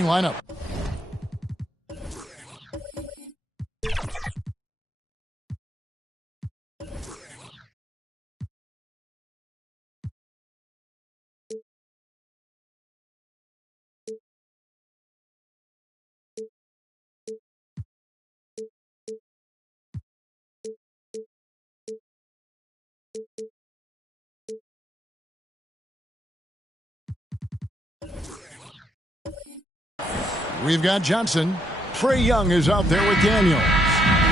lineup. We've got Johnson. Trae Young is out there with Daniels.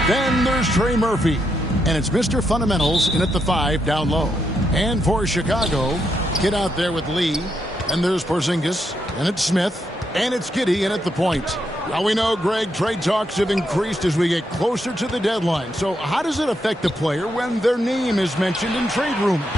Then there's Trey Murphy. And it's Mr. Fundamentals in at the 5 down low. And for Chicago, get out there with Lee. And there's Porzingis. And it's Smith. And it's Giddey in at the point. Now we know, Greg, trade talks have increased as we get closer to the deadline. So how does it affect the player when their name is mentioned in trade rumors?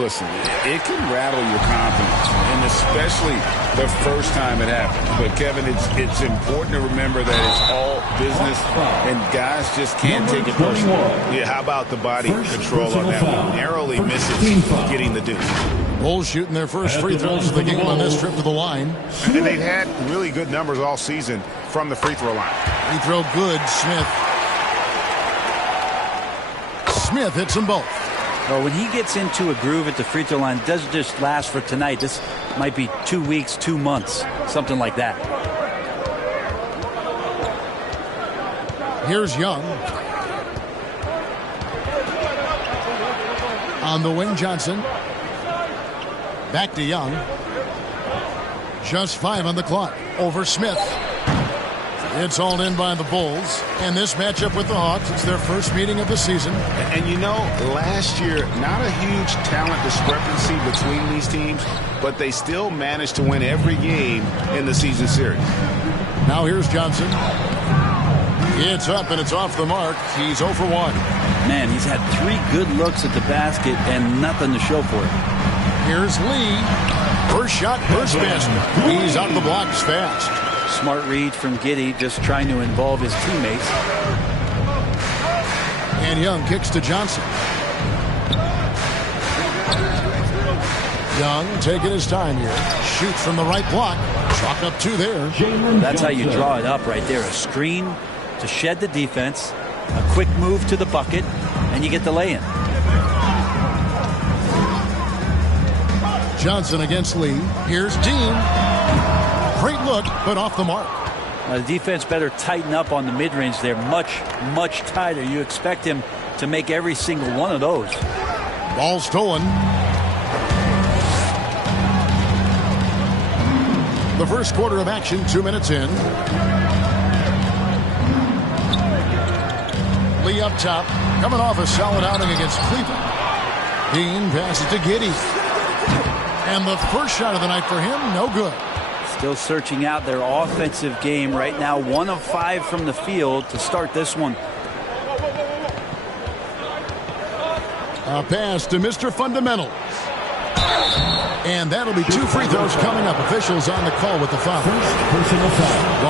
Listen, it can rattle your confidence, and especially the first time it happens. But, Kevin, it's important to remember that it's all business, and guys just can't take it personally. Yeah, how about the body control on that one? Narrowly misses getting the deuce. Bulls shooting their first free throws of the game on this trip to the line. And they've had really good numbers all season from the free throw line. Free throw good, Smith. Smith hits them both. Well, when he gets into a groove at the free throw line, it doesn't just last for tonight. This might be 2 weeks, 2 months, something like that. Here's Young. On the wing, Johnson. Back to Young. Just 5 on the clock. Over Smith. It's hauled in by the Bulls. And this matchup with the Hawks, it's their first meeting of the season. And you know, last year, not a huge talent discrepancy between these teams, but they still managed to win every game in the season series. Now here's Johnson. It's up and it's off the mark. He's 0 for 1. Man, he's had 3 good looks at the basket and nothing to show for it. Here's Lee. First shot, first basket. He's out of the blocks fast. Smart read from Giddey, just trying to involve his teammates. And Young kicks to Johnson. Young taking his time here. Shoots from the right block. Chalk up 2 there. That's how you draw it up right there. A screen to shed the defense. A quick move to the bucket. And you get the lay-in. Johnson against Lee. Here's Dean. Great look, but off the mark. The defense better tighten up on the mid-range there. Much, much tighter. You expect him to make every single one of those. Ball stolen. The first quarter of action, 2 minutes in. Lee up top, coming off a solid outing against Cleveland. Dean passes to Giddey. And the first shot of the night for him, no good. Still searching out their offensive game right now. 1 of 5 from the field to start this one. A pass to Mr. Fundamentals. And that'll be 2 free throws coming up. Officials on the call with the foul. The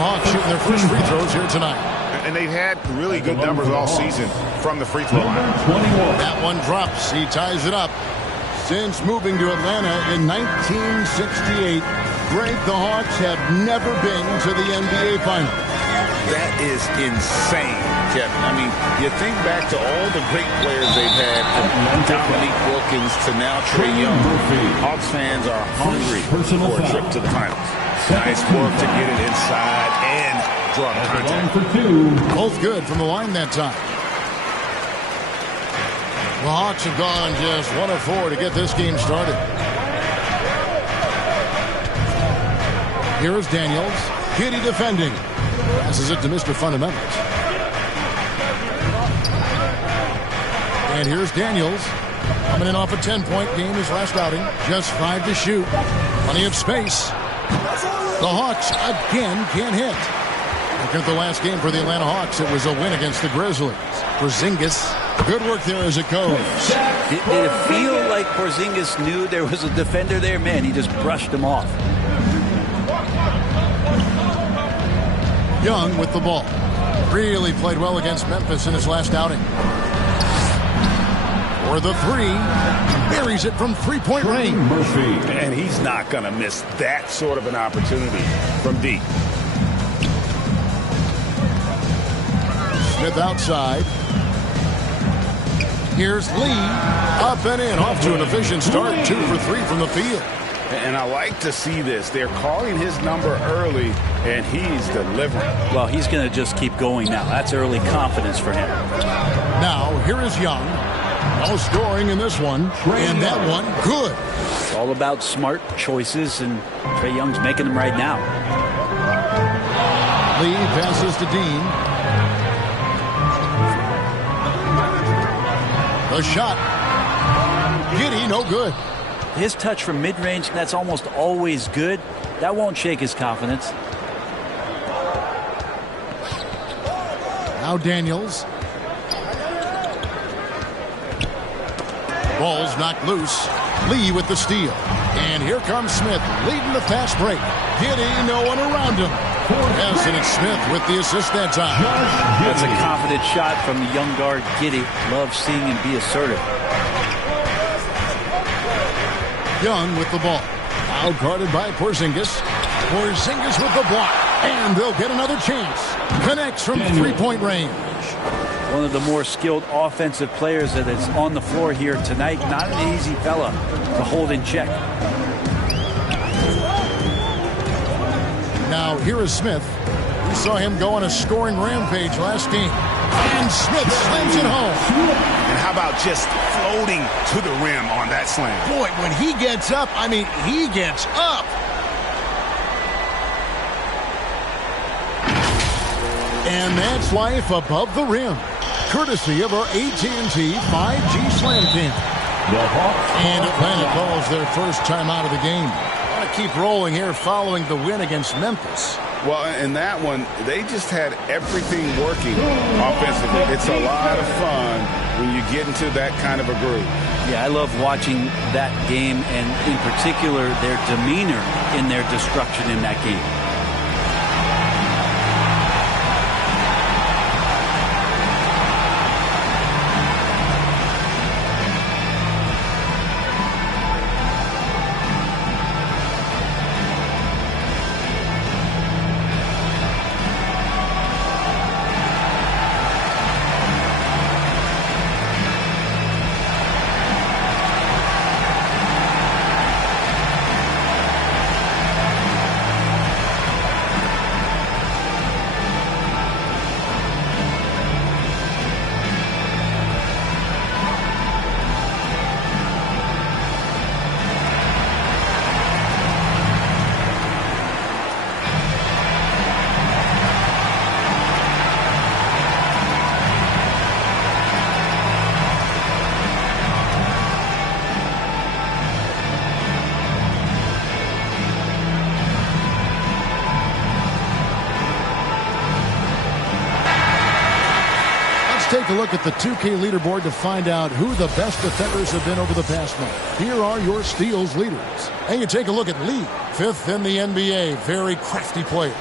Hawks shooting their first free throws here tonight. And they've had really good numbers all season from the free throw line. That one drops. He ties it up. Since moving to Atlanta in 1968, Greg, the Hawks have never been to the NBA Finals. That is insane, Kevin. I mean, you think back to all the great players they've had, from Dominique Wilkins to now Trae Young. Hawks fans are hungry for a trip to the finals. Nice work to get it inside and draw the contact. Both good from the line that time. The Hawks have gone just 1 of 4 to get this game started. Here's Daniels. Giddey defending. Passes it to Mr. Fundamentals. And here's Daniels. Coming in off a 10-point game his last outing. Just 5 to shoot. Plenty of space. The Hawks again can't hit. Looking at the last game for the Atlanta Hawks, it was a win against the Grizzlies. Porzingis, good work there as it goes. Did it feel like Porzingis knew there was a defender there? Man, he just brushed him off. Young with the ball. Really played well against Memphis in his last outing. For the three. Buries it from three-point range. And he's not going to miss that sort of an opportunity from deep. Smith outside. Here's Lee. Up and in. Off to an efficient start. 2 for 3 from the field. And I like to see this. They're calling his number early, and he's delivering. Well, he's going to just keep going now. That's early confidence for him. Now, here is Young. No scoring in this one. And that one, good. It's all about smart choices, and Trae Young's making them right now. Lee passes to Dean. The shot. Giddy, no good. His touch from mid-range, that's almost always good. That won't shake his confidence. Now Daniels. Ball's knocked loose. Lee with the steal. And here comes Smith leading the fast break. Giddy, no one around him. Yes, and it's Smith with the assist that time. That's a confident shot from the young guard, Giddy. Loves seeing him be assertive. Young with the ball. Out guarded by Porzingis. Porzingis with the block. And they'll get another chance. Connects from three-point range. One of the more skilled offensive players that is on the floor here tonight. Not an easy fella to hold in check. Now here is Smith. We saw him go on a scoring rampage last game. And Smith slams it home. And how about just floating to the rim on that slam? Boy, when he gets up, I mean, he gets up. And that's life above the rim. Courtesy of our AT&T 5G Slam Cam. And Atlanta calls their first time out of the game. Want to keep rolling here following the win against Memphis. Well, in that one, they just had everything working offensively. It's a lot of fun when you get into that kind of a groove. Yeah, I love watching that game, and in particular, their demeanor in their destruction in that game. Take a look at the 2K leaderboard to find out who the best defenders have been over the past month. Here are your steals leaders. And you take a look at Lee, 5th in the NBA. Very crafty player.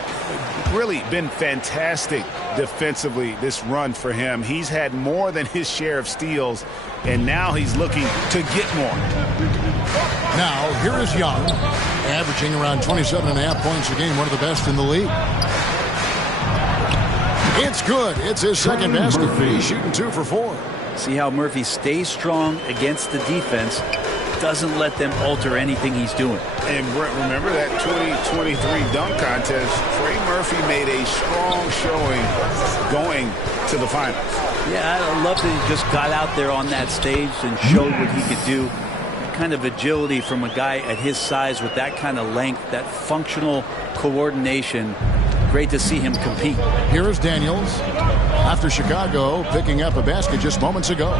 Really been fantastic defensively this run for him. He's had more than his share of steals, and now he's looking to get more. Now, here is Young, averaging around 27.5 points a game, one of the best in the league. It's good. It's his second basket. He's shooting 2 for 4. See how Murphy stays strong against the defense, doesn't let them alter anything he's doing. And remember that 2023 dunk contest, Trey Murphy made a strong showing going to the finals. Yeah, I love that he just got out there on that stage and showed what he could do. That kind of agility from a guy at his size with that kind of length, that functional coordination. Great to see him compete. Here is Daniels after Chicago picking up a basket just moments ago.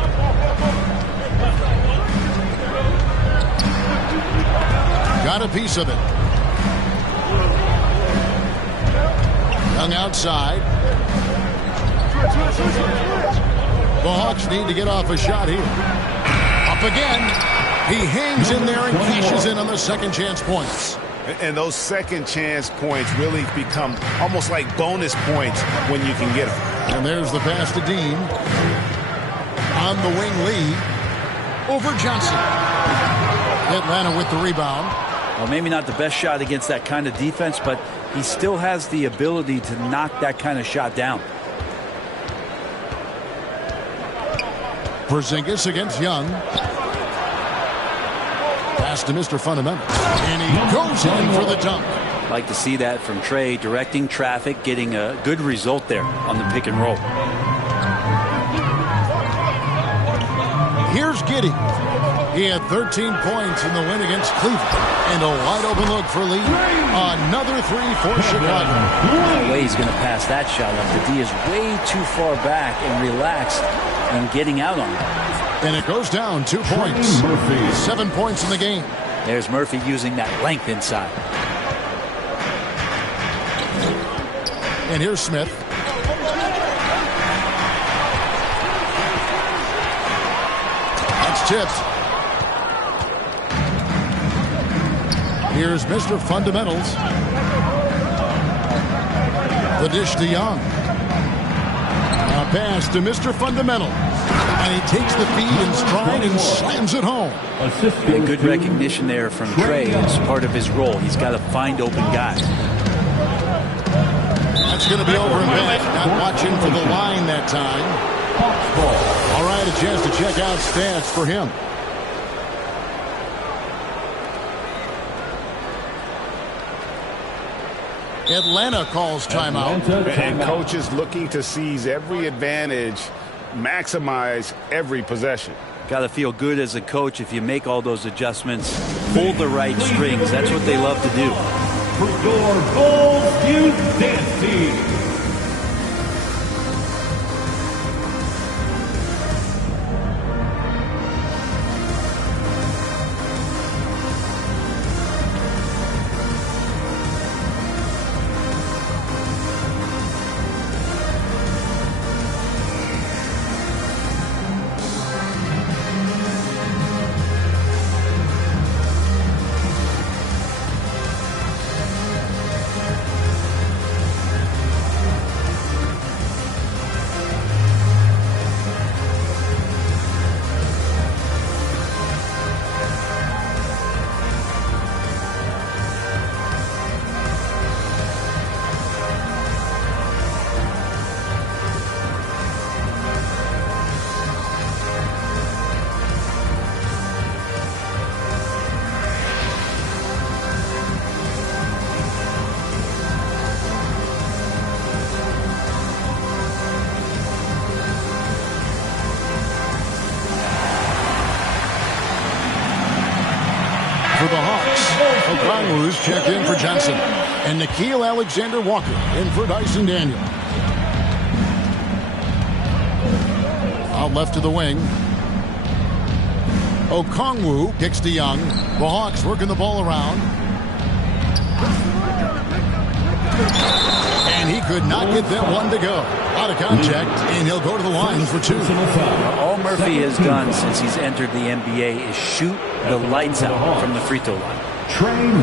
Got a piece of it. Young outside. The Hawks need to get off a shot here. Up again. He hangs in there and cashes in on the second chance points. And those second chance points really become almost like bonus points when you can get them. And there's the pass to Dean. On the wing, Lee. over Johnson. Atlanta with the rebound. Well, maybe not the best shot against that kind of defense, but he still has the ability to knock that kind of shot down. Porzingis against Young. Pass to Mr. Fundamental. And he goes in for the dunk. Like to see that from Trey, directing traffic, getting a good result there on the pick and roll. Here's Giddey. He had 13 points in the win against Cleveland. And a wide open look for Lee. Another three for Chicago. No way he's going to pass that shot up. The D is way too far back and relaxed and getting out on it. And it goes down 2 points. 7 points in the game. There's Murphy using that length inside. And here's Smith. That's tipped. Here's Mr. Fundamentals. The dish to Young. A pass to Mr. Fundamentals. And he takes the feed in stride and slams it home. And good recognition there from Trey. It's part of his role. He's got to find open guys. That's going to be over and back. Not watching for the line that time. All right, a chance to check out stats for him. Atlanta calls timeout. And coach is looking to seize every advantage, maximize every possession. Got to feel good as a coach if you make all those adjustments, pull the right strings. That's what they love to do. For your Bulls Youth Dance Team. For the Hawks, Okongwu's checked in for Johnson. And Nickeil Alexander-Walker in for Dyson Daniel. Out left to the wing. Okongwu kicks to Young. The Hawks working the ball around. And he could not get that one to go. Out of contact, and he'll go to the line for two. All Murphy has done since he's entered the NBA is shoot the lights out from the free throw line.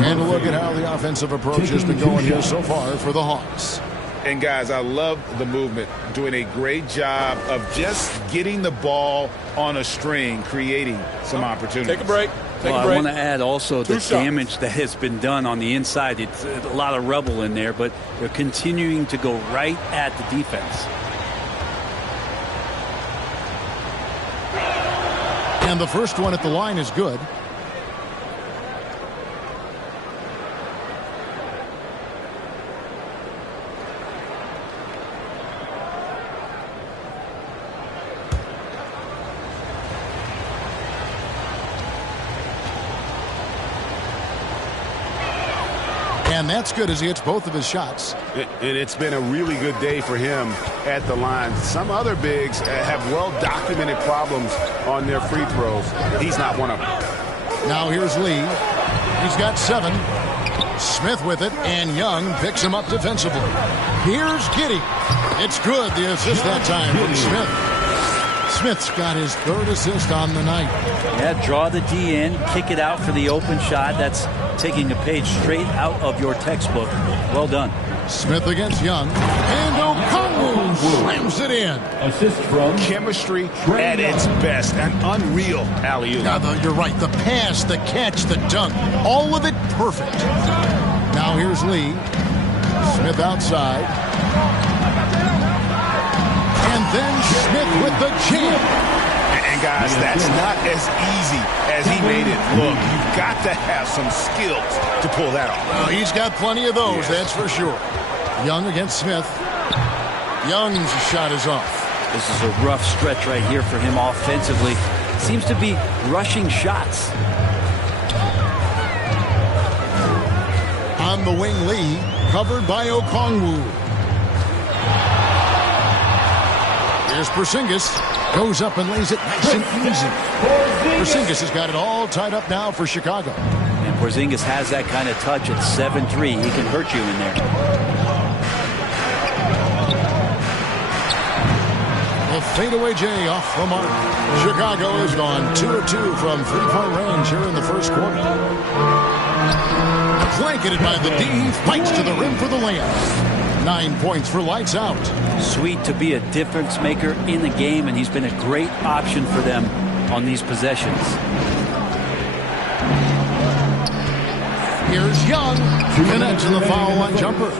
And a look at how the offensive approach has been going here so far for the Hawks. And guys, I love the movement, doing a great job of just getting the ball on a string, creating some opportunities. Take a break. I want to add also the damage that has been done on the inside. It's a lot of rubble in there, but they're continuing to go right at the defense. And the first one at the line is good. And that's good as he hits both of his shots. And it's been a really good day for him at the line. Some other bigs have well-documented problems on their free throws. He's not one of them. Now here's Lee. He's got 7. Smith with it, and Young picks him up defensively. Here's Giddey. It's good, the assist that time from Smith. Smith's got his 3rd assist on the night. Yeah, draw the D in, kick it out for the open shot. That's taking a page straight out of your textbook. Well done. Smith against Young. And Okongwu slams it in. Assist from Chemistry Trey at its Young. best. An unreal alley-oop. Yeah, you're right. The pass, the catch, the dunk, all of it perfect. Now here's Lee. Smith outside. And then Smith with the jam. And guys, that's not as easy as he made it look. You've got to have some skills to pull that off. Well, he's got plenty of those, that's for sure. Young against Smith. Young's shot is off. This is a rough stretch right here for him offensively. Seems to be rushing shots. On the wing, Lee, covered by Okongwu. Here's Porzingis. Goes up and lays it nice and easy. Porzingis has got it all tied up now for Chicago. And Porzingis has that kind of touch at 7'3". He can hurt you in there. The fadeaway J off the mark. Chicago has gone 2 of 2 from three-point range here in the first quarter. Blanketed by the D, fights to the rim for the layup. 9 points for lights out. Sweet to be a difference maker in the game, and he's been a great option for them on these possessions. Here's Young. Connects in the foul line jumper.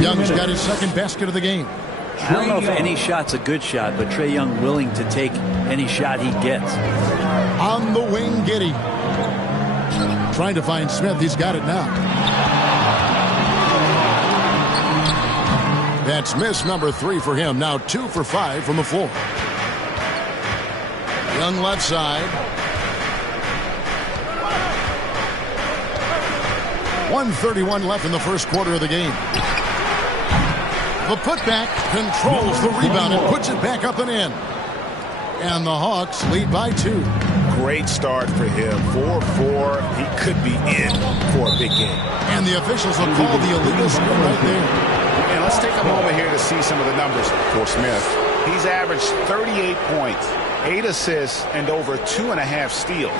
Young's got his second basket of the game. I don't know if any shot's a good shot, but Trae Young willing to take any shot he gets. On the wing, Giddey. Trying to find Smith. He's got it now. That's miss number 3 for him. Now 2 for 5 from the floor. Young left side. 1:31 left in the first quarter of the game. The putback controls the rebound and puts it back up and in. And the Hawks lead by 2. Great start for him. 4-4. He could be in for a big game. And the officials will call the illegal screen right there. And let's take a moment here to see some of the numbers for Smith. He's averaged 38 points, 8 assists, and over 2.5 steals.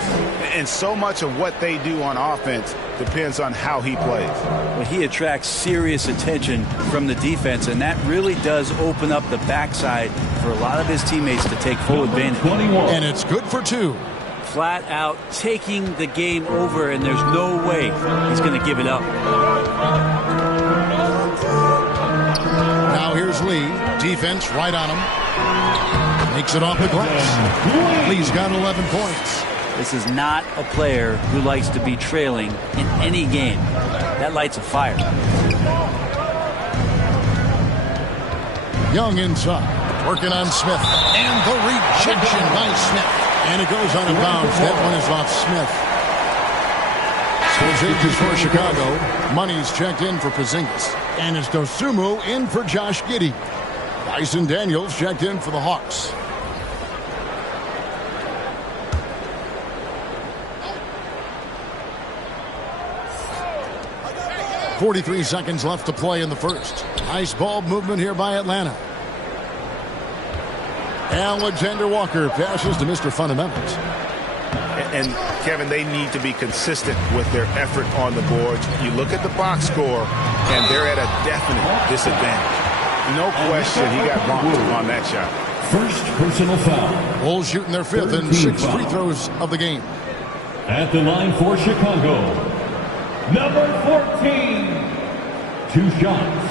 And so much of what they do on offense depends on how he plays. Well, he attracts serious attention from the defense, and that really does open up the backside for a lot of his teammates to take full advantage. And it's good for 2. Flat out taking the game over, and there's no way he's going to give it up. Now here's Lee. Defense right on him. Makes it off the glass. Lee's got 11 points. This is not a player who likes to be trailing in any game. That lights a fire. Young inside. Working on Smith. And the rejection by Smith. And it goes out of bounds. That one is off Smith. So changes for Chicago. Money's checked in for Porzingis. And it's Dosunmu in for Josh Giddey. Dyson Daniels checked in for the Hawks. .43 seconds left to play in the first. Nice ball movement here by Atlanta. Alexander Walker passes to Mr. Fundamentals. And Kevin, they need to be consistent with their effort on the boards. You look at the box score, and they're at a definite disadvantage. No question, he got bumped on that shot. First personal foul. Bulls shooting their 5th and 6 free throws of the game. At the line for Chicago, number 14. 2 shots.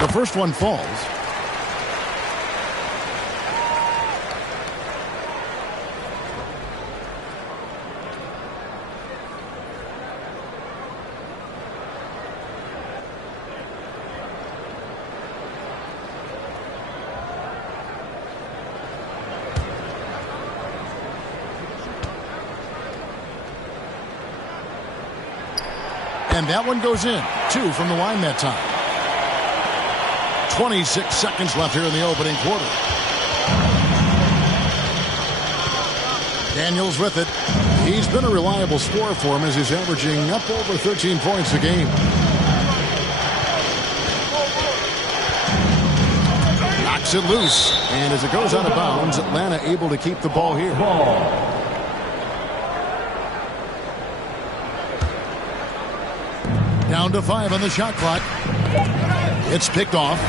The first one falls. And that one goes in. 2 from the line that time. 26 seconds left here in the opening quarter. Daniels with it. He's been a reliable scorer for him as he's averaging up over 13 points a game. Knocks it loose. And as it goes out of bounds, Atlanta able to keep the ball here. Down to 5 on the shot clock. It's picked off.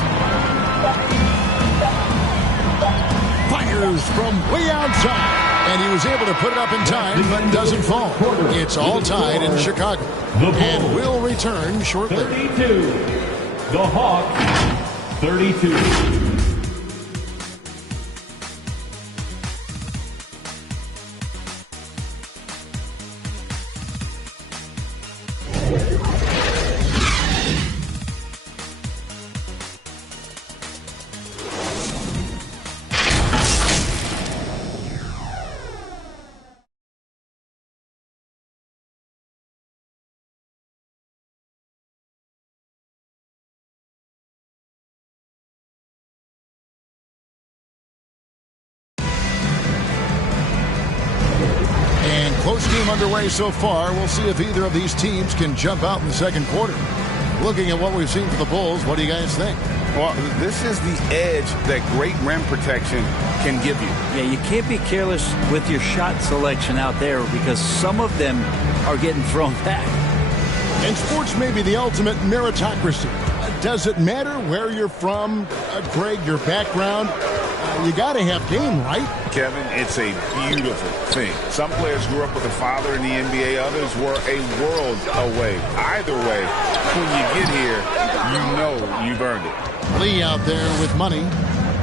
Fires from way outside. And he was able to put it up in time, but doesn't fall. It's all tied in Chicago. And will return shortly. 32. The Hawks, 32. Close game underway so far. We'll see if either of these teams can jump out in the second quarter. Looking at what we've seen from the Bulls, what do you guys think? Well, this is the edge that great rim protection can give you. Yeah, you can't be careless with your shot selection out there because some of them are getting thrown back. And sports may be the ultimate meritocracy. Does it matter where you're from, Greg, your background? You got to have game, right? Kevin, it's a beautiful thing. Some players grew up with a father in the NBA. Others were a world away. Either way, when you get here, you know you've earned it. Lee out there with money.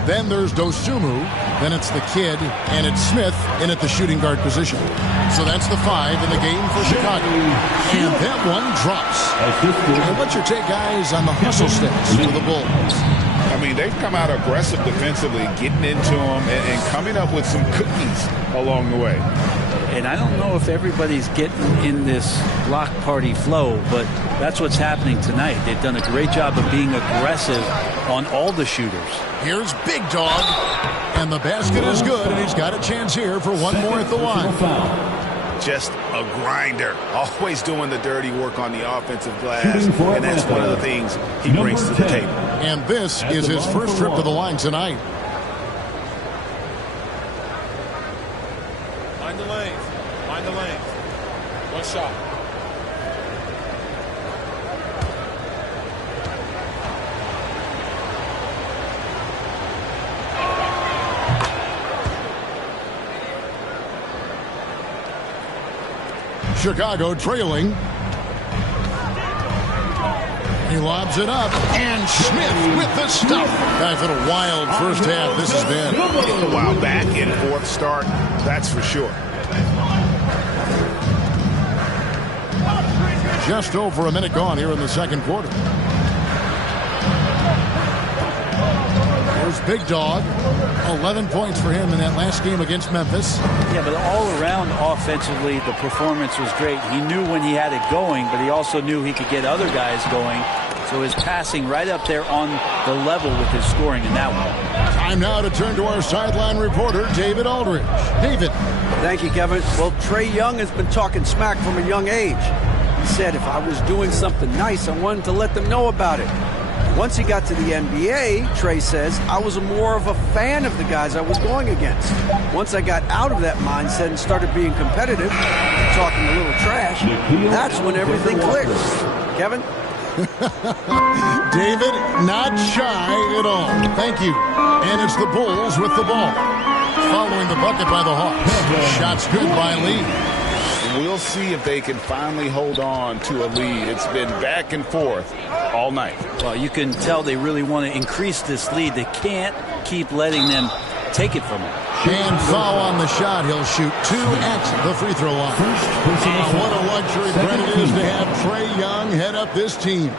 Then there's Dosunmu. Then it's the kid, and it's Smith in at the shooting guard position. So that's the 5 in the game for Chicago. And that one drops. And what's your take, guys, on the hustle steps for the Bulls? I mean, they've come out aggressive defensively, getting into them and coming up with some cookies along the way. And I don't know if everybody's getting in this block party flow, but that's what's happening tonight. They've done a great job of being aggressive on all the shooters. Here's Big Dog, and the basket is good, and he's got a chance here for one more at the line. Just a grinder, always doing the dirty work on the offensive glass, and that's one of the things he brings to the table. And this is his first trip to the line tonight. Find the lanes. Find the lanes. One shot. Chicago trailing. He lobs it up, and Smith with the stuff. Guys, what a wild first half this has been. A while back in fourth start, that's for sure. Just over a minute gone here in the second quarter. Here's Big Dog. 11 points for him in that last game against Memphis. Yeah, but all around offensively, the performance was great. He knew when he had it going, but he also knew he could get other guys going. So his passing right up there on the level with his scoring in that one. Time now to turn to our sideline reporter, David Aldridge. David. Thank you, Kevin. Well, Trae Young has been talking smack from a young age. He said if I was doing something nice, I wanted to let them know about it. Once he got to the NBA, Trae says, I was more of a fan of the guys I was going against. Once I got out of that mindset and started being competitive, talking a little trash, that's when everything clicks. Kevin? David, not shy at all. Thank you. And it's the Bulls with the ball. Following the bucket by the Hawks. Shots good by Lee. We'll see if they can finally hold on to a lead. It's been back and forth all night. Well, you can tell they really want to increase this lead. They can't keep letting them take it from him. And foul on the shot. He'll shoot 2 at the free throw line. What a luxury, Brent, it is to have Trae Young head up this team.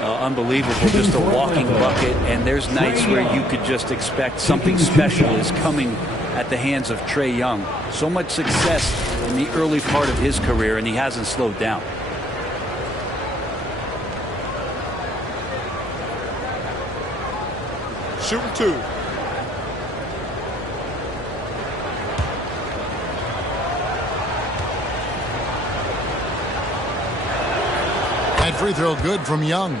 Unbelievable, just a walking bucket. And there's nights where you could just expect something special is coming at the hands of Trae Young. So much success in the early part of his career, and he hasn't slowed down. Shooting 2. That free throw good from Young.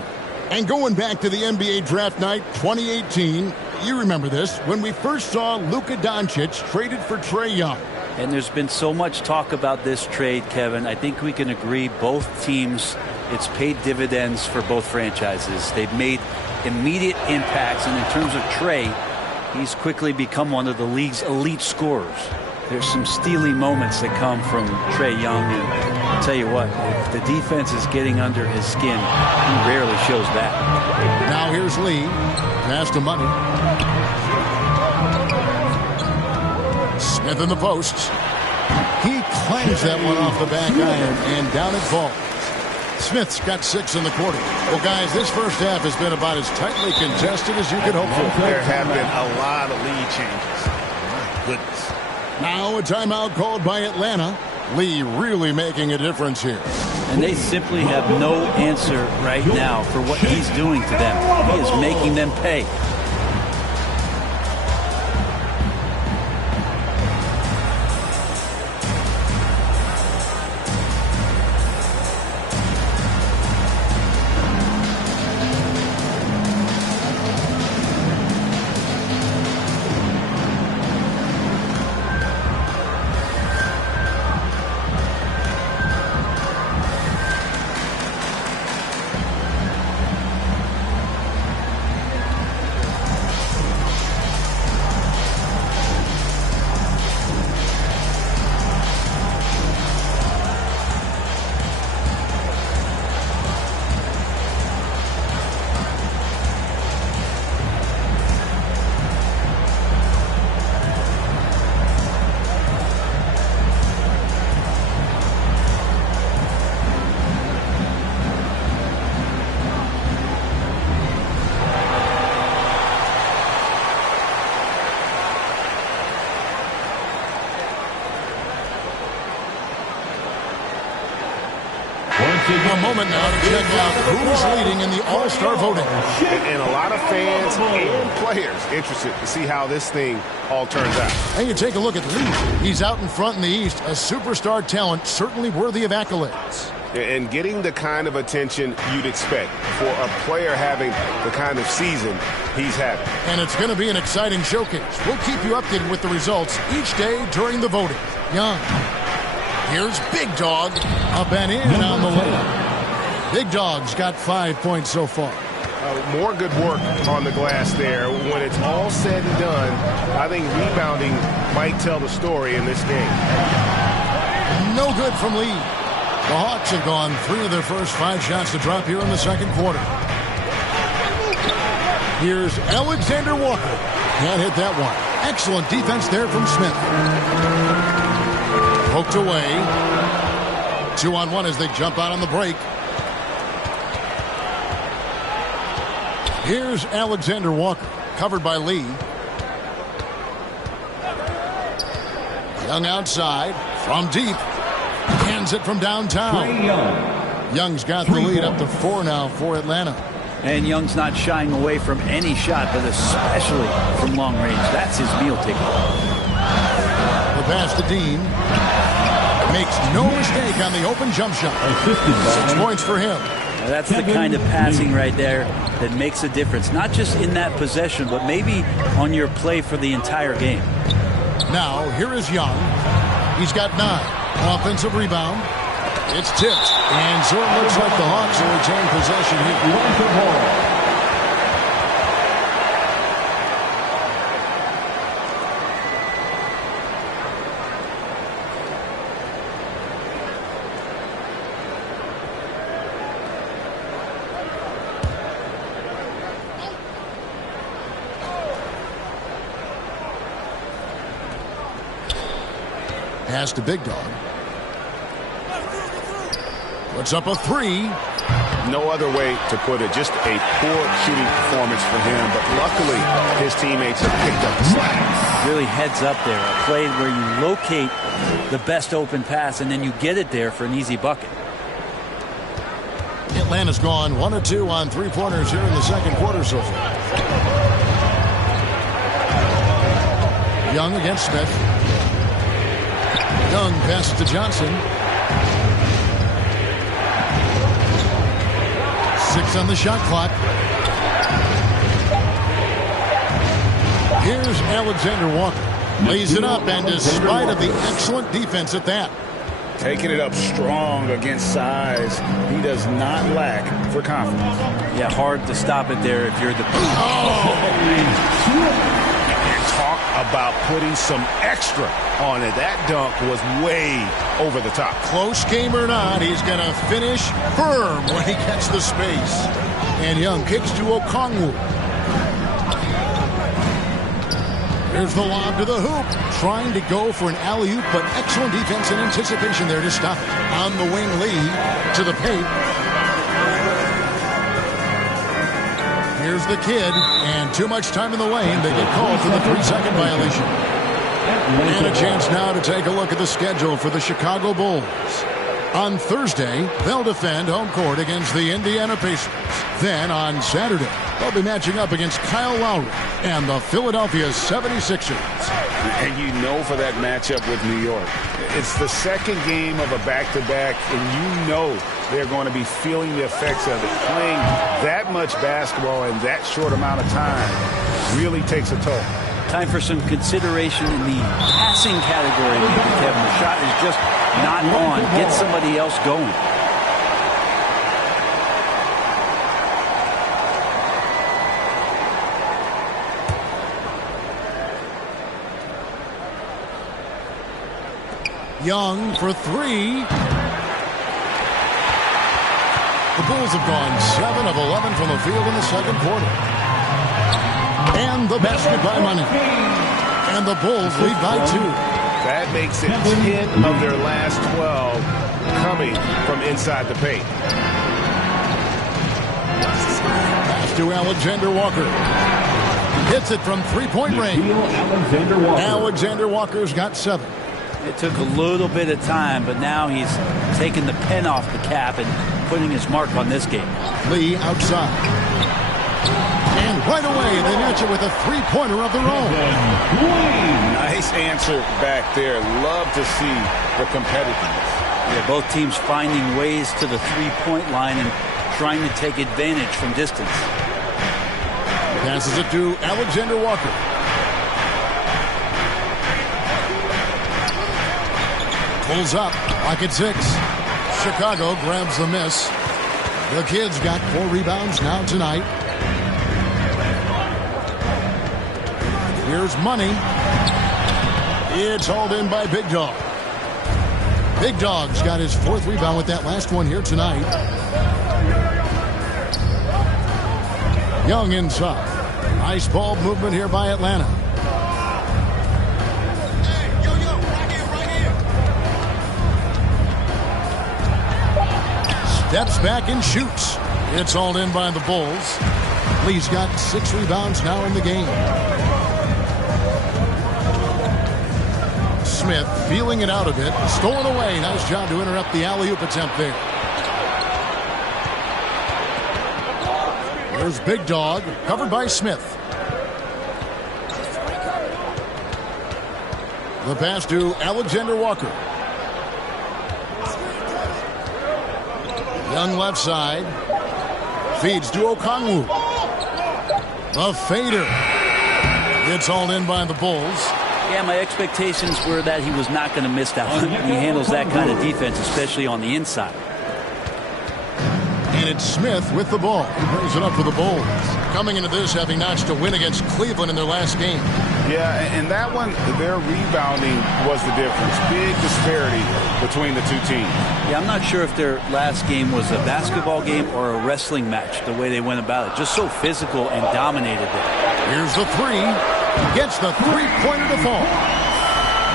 And going back to the NBA draft night 2018, You remember this when we first saw Luka Doncic traded for Trae Young. And there's been so much talk about this trade, Kevin. I think we can agree both teams, it's paid dividends for both franchises. They've made immediate impacts, and in terms of Trae, he's quickly become one of the league's elite scorers. There's some steely moments that come from Trae Young, and I'll tell you what, if the defense is getting under his skin, he rarely shows that. Now here's Lee. Pass to Money. Smith in the posts. He clangs that one off the back iron, and down it falls. Smith's got 6 in the quarter. Well, guys, this first half has been about as tightly contested as you could hope for. There have been a lot of lead changes. My goodness. Now a timeout called by Atlanta. Lee really making a difference here. And they simply have no answer right now for what he's doing to them. He is making them pay. A moment now to check out who's leading in the All-Star voting. And a lot of fans and players interested to see how this thing all turns out. And you take a look at Lee. He's out in front in the East, a superstar talent, certainly worthy of accolades. And getting the kind of attention you'd expect for a player having the kind of season he's having. And it's going to be an exciting showcase. We'll keep you updated with the results each day during the voting. Young. Here's Big Dog up and in on the layup. Big Dog's got 5 points so far. More good work on the glass there. When it's all said and done, I think rebounding might tell the story in this game. No good from Lee. The Hawks have gone 3 of their first 5 shots to drop here in the second quarter. Here's Alexander Walker. Can't hit that one. Excellent defense there from Smith. Poked away. 2-on-1 as they jump out on the break. Here's Alexander Walker, covered by Lee. Young outside, from deep. Hands it from downtown. Young's got the lead up to 4 now for Atlanta. And Young's not shying away from any shot, but especially from long range. That's his meal ticket. The pass to Dean. Makes no mistake on the open jump shot. 6 points for him. Now that's the kind of passing right there that makes a difference. Not just in that possession, but maybe on your play for the entire game. Now, here is Young. He's got 9. Offensive rebound. It's tipped. And so it looks like the Hawks will retain possession here. Pass to Big Dog. Puts up a 3. No other way to put it. Just a poor shooting performance for him. But luckily, his teammates have picked up the slack. Really heads up there. A play where you locate the best open pass and then you get it there for an easy bucket. Atlanta's gone 1 of 2 on 3-pointers here in the second quarter so far. Young against Smith. Young passes to Johnson. 6 on the shot clock. Here's Alexander Walker. Lays it up, and despite of the excellent defense at that. Taking it up strong against size. He does not lack for confidence. Yeah, hard to stop it there if you're the... And talk about putting some extra on it. That dunk was way over the top. Close game or not, he's going to finish firm when he gets the space. And Young kicks to Okongwu. Here's the lob to the hoop. Trying to go for an alley-oop, but excellent defense and anticipation there to stop it. On the wing, Lee to the paint. Here's the kid, and too much time in the lane. They get called for the 3-second violation. And a chance now to take a look at the schedule for the Chicago Bulls. On Thursday, they'll defend home court against the Indiana Pacers. Then on Saturday, they'll be matching up against Kyle Lowry and the Philadelphia 76ers. And you know for that matchup with New York, it's the second game of a back-to-back, and you know they're going to be feeling the effects of it. Playing that much basketball in that short amount of time really takes a toll. Time for some consideration in the passing category, maybe, Kevin. The shot is just not on. Get somebody else going. Young for three. The Bulls have gone 7 of 11 from the field in the second quarter. And the basket by Money. And the Bulls lead by 2. That makes it 10 of their last 12 coming from inside the paint. Pass to Alexander Walker. Hits it from three-point range. Alexander Walker's got 7. It took a little bit of time, but now he's taking the pen off the cap and putting his mark on this game. Lee outside. And right away, they match it with a three-pointer of their own. Nice answer back there. Love to see the competitiveness. Yeah, both teams finding ways to the three-point line and trying to take advantage from distance. Passes it to Alexander Walker. Pulls up, pocket 6. Chicago grabs the miss. The Kids got 4 rebounds now tonight. Here's Money. It's hauled in by Big Dog. Big Dog's got his 4th rebound with that last one here tonight. Young inside. Nice ball movement here by Atlanta. Steps back and shoots. It's hauled in by the Bulls. Lee's got 6 rebounds now in the game. Smith feeling it out a bit. Stolen away. Nice job to interrupt the alley-oop attempt there. There's Big Dog, covered by Smith. The pass to Alexander Walker. Young left side. Feeds to Okongwu. The fader. It's hauled in by the Bulls. Yeah, my expectations were that he was not going to miss that one. He handles that kind of defense, especially on the inside. And it's Smith with the ball. He brings it up for the Bulls. Coming into this, having notched a win against Cleveland in their last game. Yeah, and that one, their rebounding was the difference. Big disparity between the two teams. Yeah, I'm not sure if their last game was a basketball game or a wrestling match, the way they went about it. Just so physical and dominated there. Here's the 3. Gets the three-pointer to fall.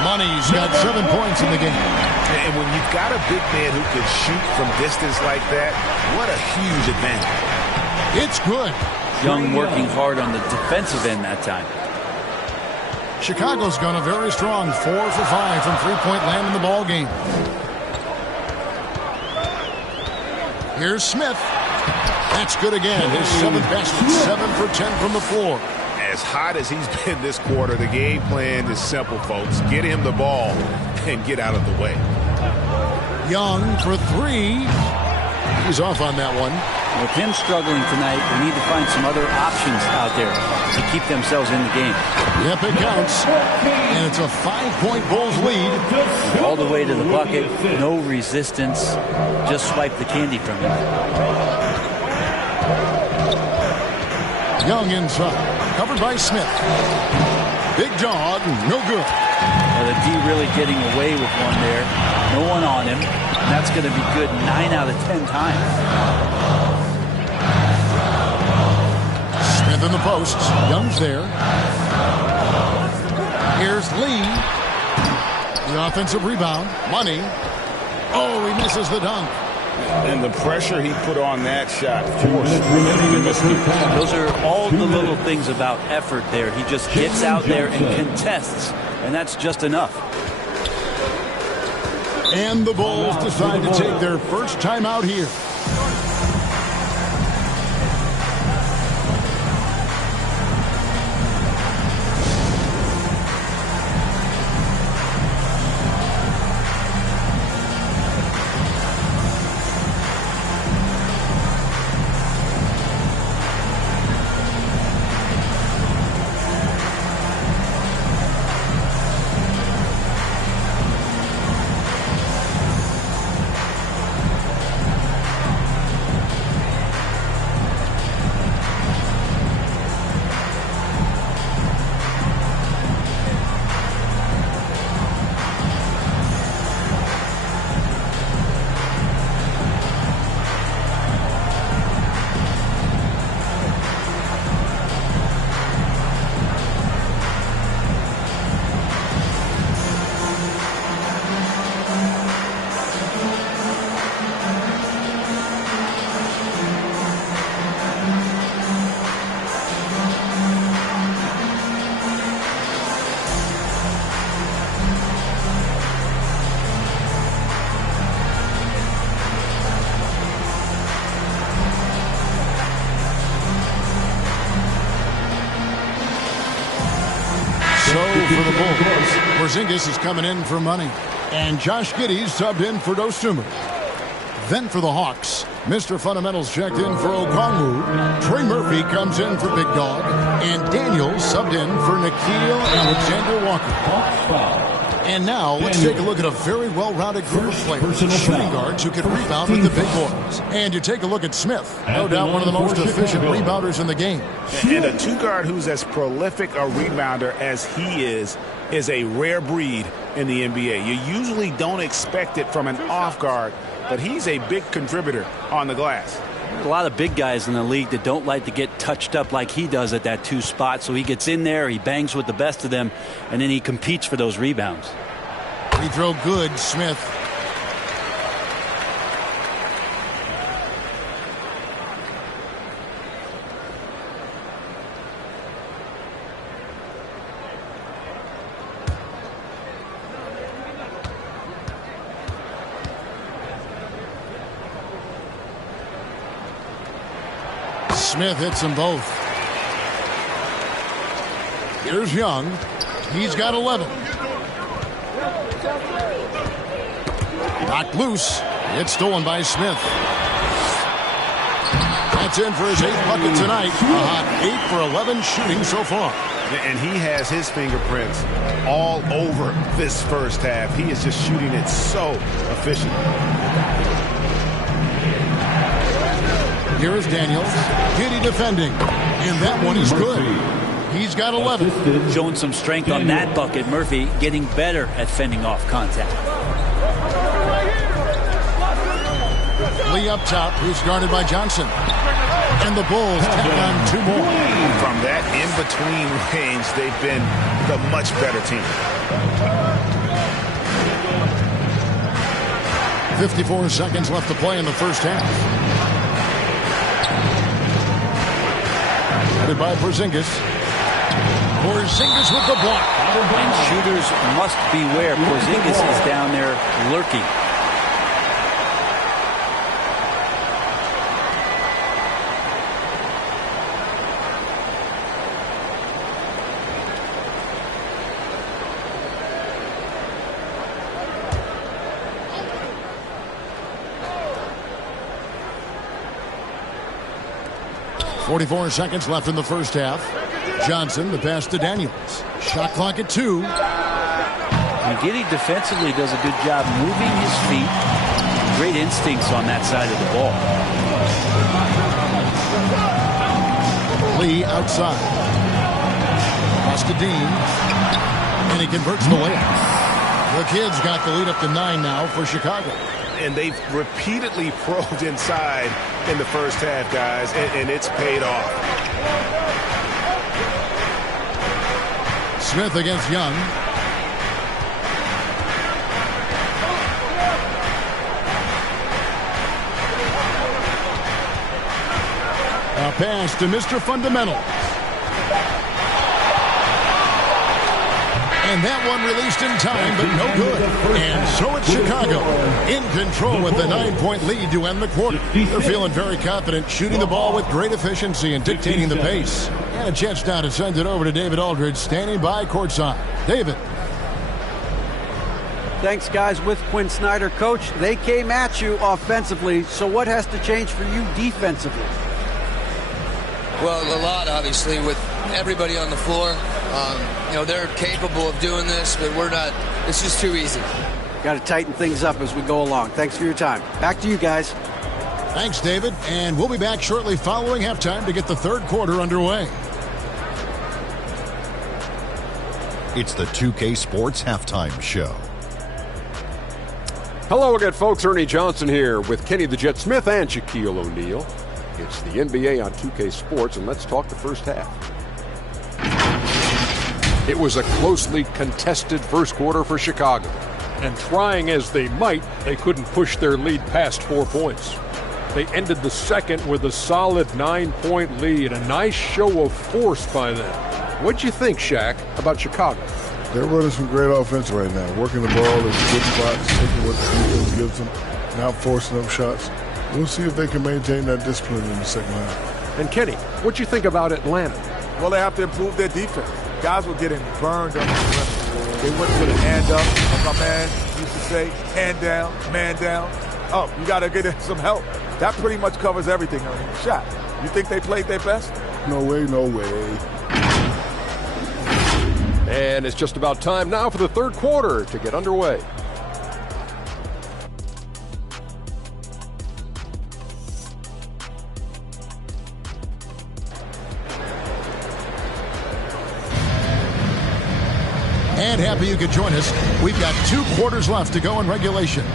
Money's got 7 points in the game. And when you've got a big man who can shoot from distance like that, what a huge advantage. It's good. Young working hard on the defensive end that time. Chicago's gone a very strong 4 for 5 from three-point land in the ball game. Here's Smith. That's good again. His 7th basket, 7 for 10 from the floor. As hot as he's been this quarter, the game plan is simple, folks. Get him the ball and get out of the way. Young for 3. tees off on that one. With him struggling tonight, we need to find some other options out there to keep themselves in the game. Yep, it counts. And it's a 5-point Bulls lead. All the way to the bucket. No resistance. Just swipe the candy from him. Young inside. Covered by Smith. Big dog, no good. Well, the D really getting away with one there. No one on him. And that's going to be good 9 out of 10 times. Smith in the posts. Young's there. Here's Lee. The offensive rebound. Money. Oh, he misses the dunk. And the pressure he put on that shot forced. Those are all the little things about effort there. He just gets out there and contests, and that's just enough. And the Bulls decide to take their first time out here. For the Bulls, Porzingis is coming in for money, and Josh Giddey's subbed in for Dosunmu. Then for the Hawks, Mr. Fundamentals checked in for Okongwu. Trey Murphy comes in for Big Dog, and Daniels subbed in for Nickeil Alexander-Walker. And now let's take a look at a very well-rounded group of players, shooting guards who can rebound with the big boys. And you take a look at Smith, no doubt one of the most efficient rebounders in the game. And a two-guard who's as prolific a rebounder as he is a rare breed in the NBA. You usually don't expect it from an off guard, but he's a big contributor on the glass. There's a lot of big guys in the league that don't like to get touched up like he does at that 2 spot. So he gets in there, he bangs with the best of them, and then he competes for those rebounds. Free throw good, Smith. Smith hits them both. Here's Young. He's got 11. Knocked loose. It's stolen by Smith. That's in for his 8th bucket tonight. A hot 8 for 11 shooting so far. And he has his fingerprints all over this first half. He is just shooting it so efficient. Here is Daniels. Giddey defending. And that one is good. He's got 11. Showing some strength on that bucket. Murphy getting better at fending off contact. Lee up top, who's guarded by Johnson. And the Bulls tack on 2 more. From that in-between range, they've been the much better team. 54 seconds left to play in the first half. Headed by Porzingis. Porzingis with the block. And shooters must beware. Porzingis is down there lurking. 44 seconds left in the first half. Johnson, the pass to Daniels. Shot clock at 2. And Giddey defensively does a good job moving his feet. Great instincts on that side of the ball. Lee outside. Pass to Dean. And he converts the layup. The Kids got the lead up to 9 now for Chicago. And they've repeatedly probed inside in the first half, guys, and it's paid off. Smith against Young. A pass to Mr. Fundamentals. And that one released in time, but no good. And so it's Chicago in control with the 9-point lead to end the quarter. They're feeling very confident, shooting the ball with great efficiency and dictating the pace. And a chance now to send it over to David Aldridge, standing by courtside. David. Thanks, guys. With Quinn Snyder, Coach, they came at you offensively. So what has to change for you defensively? Well, a lot, obviously, with everybody on the floor. They're capable of doing this, but we're not. It's just too easy. Got to tighten things up as we go along. Thanks for your time. Back to you guys. Thanks, David. And we'll be back shortly following halftime to get the third quarter underway. It's the 2K Sports Halftime Show. Hello again, folks. Ernie Johnson here with Kenny the Jet Smith and Shaquille O'Neal. It's the NBA on 2K Sports, and let's talk the first half. It was a closely contested first quarter for Chicago. And trying as they might, they couldn't push their lead past 4 points. They ended the second with a solid 9-point lead, a nice show of force by them. What'd you think, Shaq, about Chicago? They're running some great offense right now, working the ball in good spots, taking what the defense gives them, not forcing up shots. We'll see if they can maintain that discipline in the second half. And Kenny, what'd you think about Atlanta? Well, they have to improve their defense. Guys were getting burned on the perimeter. They wouldn't put a hand up, like my man used to say, hand down, man down. Oh, you got to get some help. That pretty much covers everything. Shot. You think they played their best? No way, no way. And it's just about time now for the third quarter to get underway. And happy you could join us. We've got 2 quarters left to go in regulation.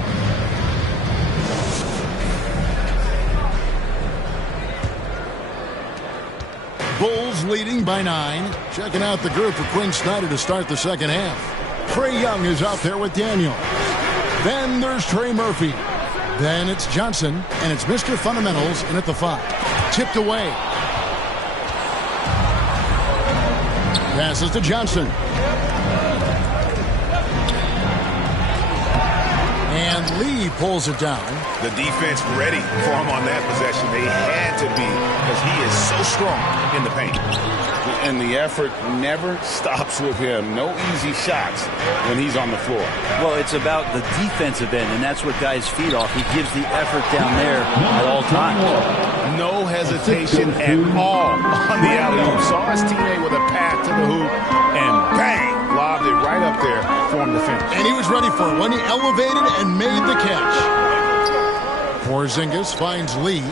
Bulls leading by 9. Checking out the group for Quinn Snyder to start the second half. Trae Young is out there with Daniels. Then there's Trey Murphy. Then it's Johnson, and it's Mr. Fundamentals in at the 5. Tipped away. Passes to Johnson. And Lee pulls it down. The defense ready for him on that possession. They had to be, because he is so strong in the paint. And the effort never stops with him. No easy shots when he's on the floor. Well, it's about the defensive end, and that's what guys feed off. He gives the effort down there at all times. No hesitation at all on the alley-oop. Saw his teammate with a pass to the hoop, and bang! Lobbed it right up there for him to finish. And he was ready for it when he elevated and made the catch. Porzingis finds Lee.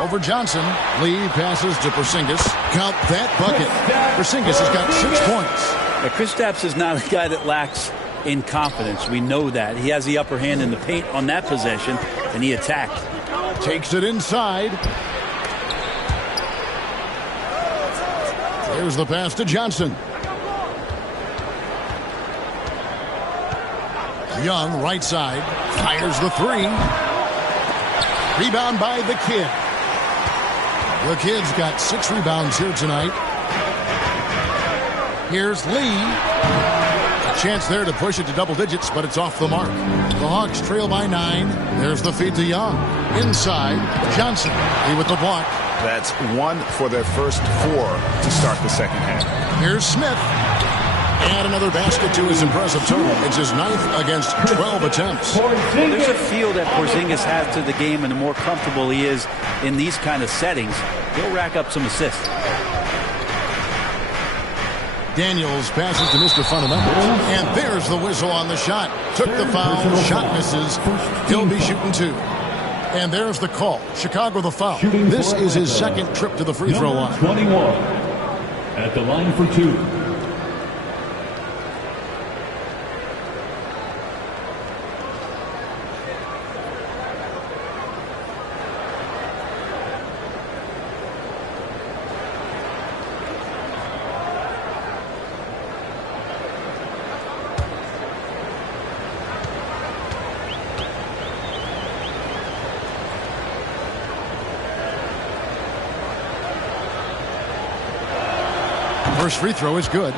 Over Johnson. Lee passes to Porzingis. Count that bucket. Porzingis has got 6 points. Now, Kristaps is not a guy that lacks in confidence. We know that. He has the upper hand in the paint on that possession, and he attacked. Takes it inside. There's the pass to Johnson. Young, right side, fires the 3. Rebound by the Kid. The Kid's got 6 rebounds here tonight. Here's Lee. A chance there to push it to double digits, but it's off the mark. The Hawks trail by 9. There's the feed to Young. Inside, Johnson. Lee with the block. That's 1 for their first 4 to start the second half. Here's Smith. And another basket to his impressive total. It's his 9th against 12 attempts. There's a feel that Porzingis has to the game, and the more comfortable he is in these kind of settings, he'll rack up some assists. Daniels passes to Mr. Fundamentals. And there's the whistle on the shot. Took the foul. Shot misses. He'll be shooting 2. And there's the call. Chicago the foul. This is his 2nd trip to the free throw line. 21 at the line for 2. First free throw is good.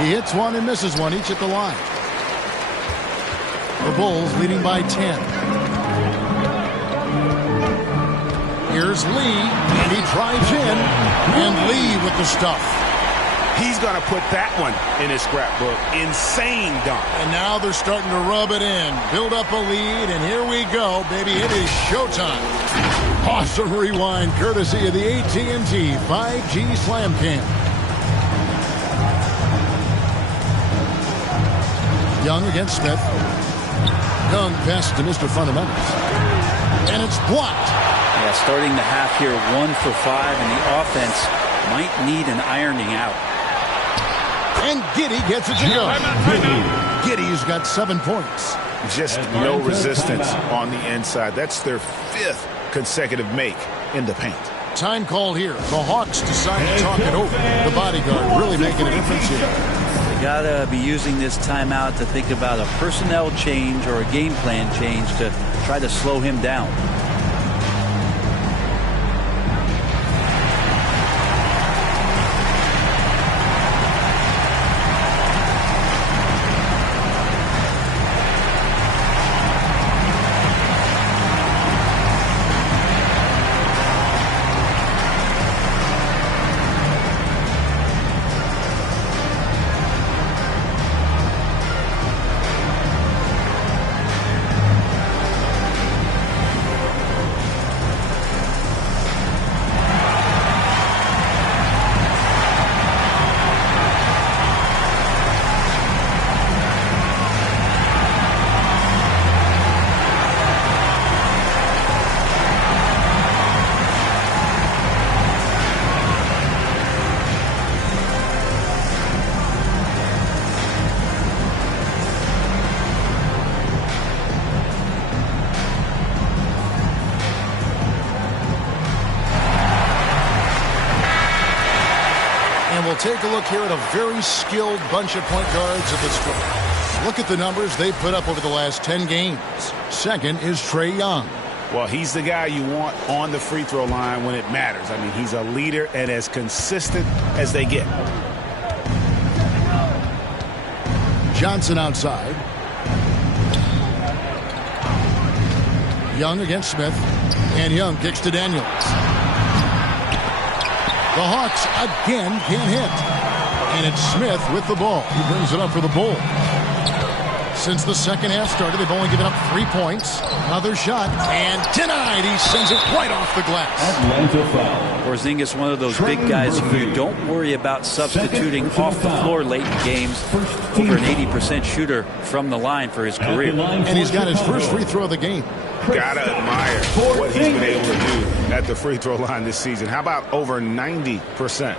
He hits one and misses one, each at the line. The Bulls leading by 10. Here's Lee, and he drives in, and Lee with the stuff. He's going to put that one in his scrapbook. Insane dunk. And now they're starting to rub it in, build up a lead, and here we go, baby. It is showtime. Awesome rewind, courtesy of the AT&T 5G Slam Cam. Young against Smith. Young pass to Mr. Fundamentals. And it's blocked. Yeah, starting the half here 1 for 5, and the offense might need an ironing out. And Giddey gets it to go. Giddey's got 7 points. Just no resistance on the inside. That's their 5th consecutive make in the paint. Time called here. The Hawks decide to talk it over. The bodyguard really making a difference here. Gotta be using this timeout to think about a personnel change or a game plan change to try to slow him down. Take a look here at a very skilled bunch of point guards at this point. Look at the numbers they've put up over the last 10 games. Second is Trae Young. Well, he's the guy you want on the free throw line when it matters. I mean, he's a leader and as consistent as they get. Johnson outside. Young against Smith. And Young kicks to Daniels. The Hawks again can't hit. And it's Smith with the ball. He brings it up for the Bulls. Since the second half started, they've only given up 3 points. Another shot, and denied. He sends it right off the glass. Atlanta foul. Porzingis, one of those big guys who you don't worry about substituting off the floor late in games. Over an 80% shooter from the line for his career. And he's got his first free throw of the game. Gotta admire what he's been able to do at the free throw line this season. How about over 90%?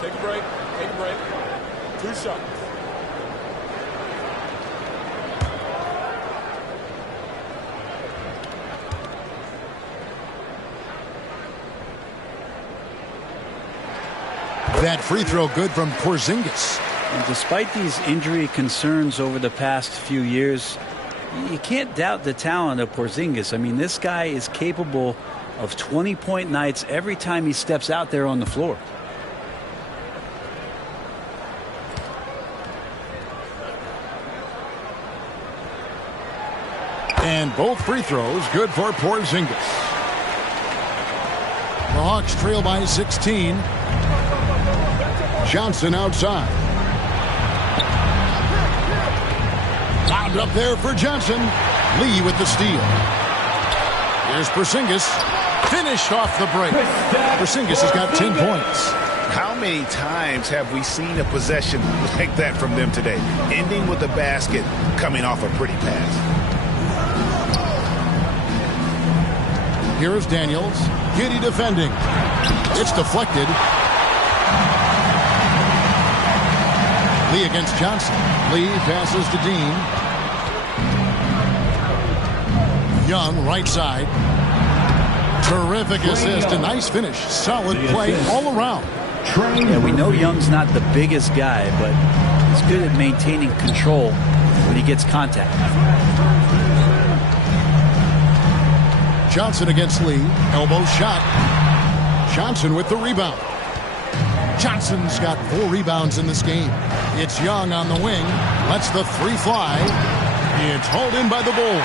Take a break. Take a break. 2 shots. That free throw good from Porzingis. And despite these injury concerns over the past few years, you can't doubt the talent of Porzingis. I mean, this guy is capable of 20-point nights every time he steps out there on the floor. And both free throws good for Porzingis. The Hawks trail by 16. Johnson outside. Lobbed up there for Johnson. Lee with the steal. Here's Porzingis. Finished off the break. Porzingis has got 10 points. How many times have we seen a possession like that from them today? Ending with the basket, coming off a pretty pass. Here's Daniels. Giddey defending. It's deflected. Lee against Johnson. Lee passes to Dean. Young, right side. Terrific assist. A nice finish. Solid play all around. Yeah, we know Young's not the biggest guy, but he's good at maintaining control when he gets contact. Johnson against Lee. Elbow shot. Johnson with the rebound. Johnson's got 4 rebounds in this game. It's Young on the wing. Lets the 3 fly. It's hauled in by the Bulls.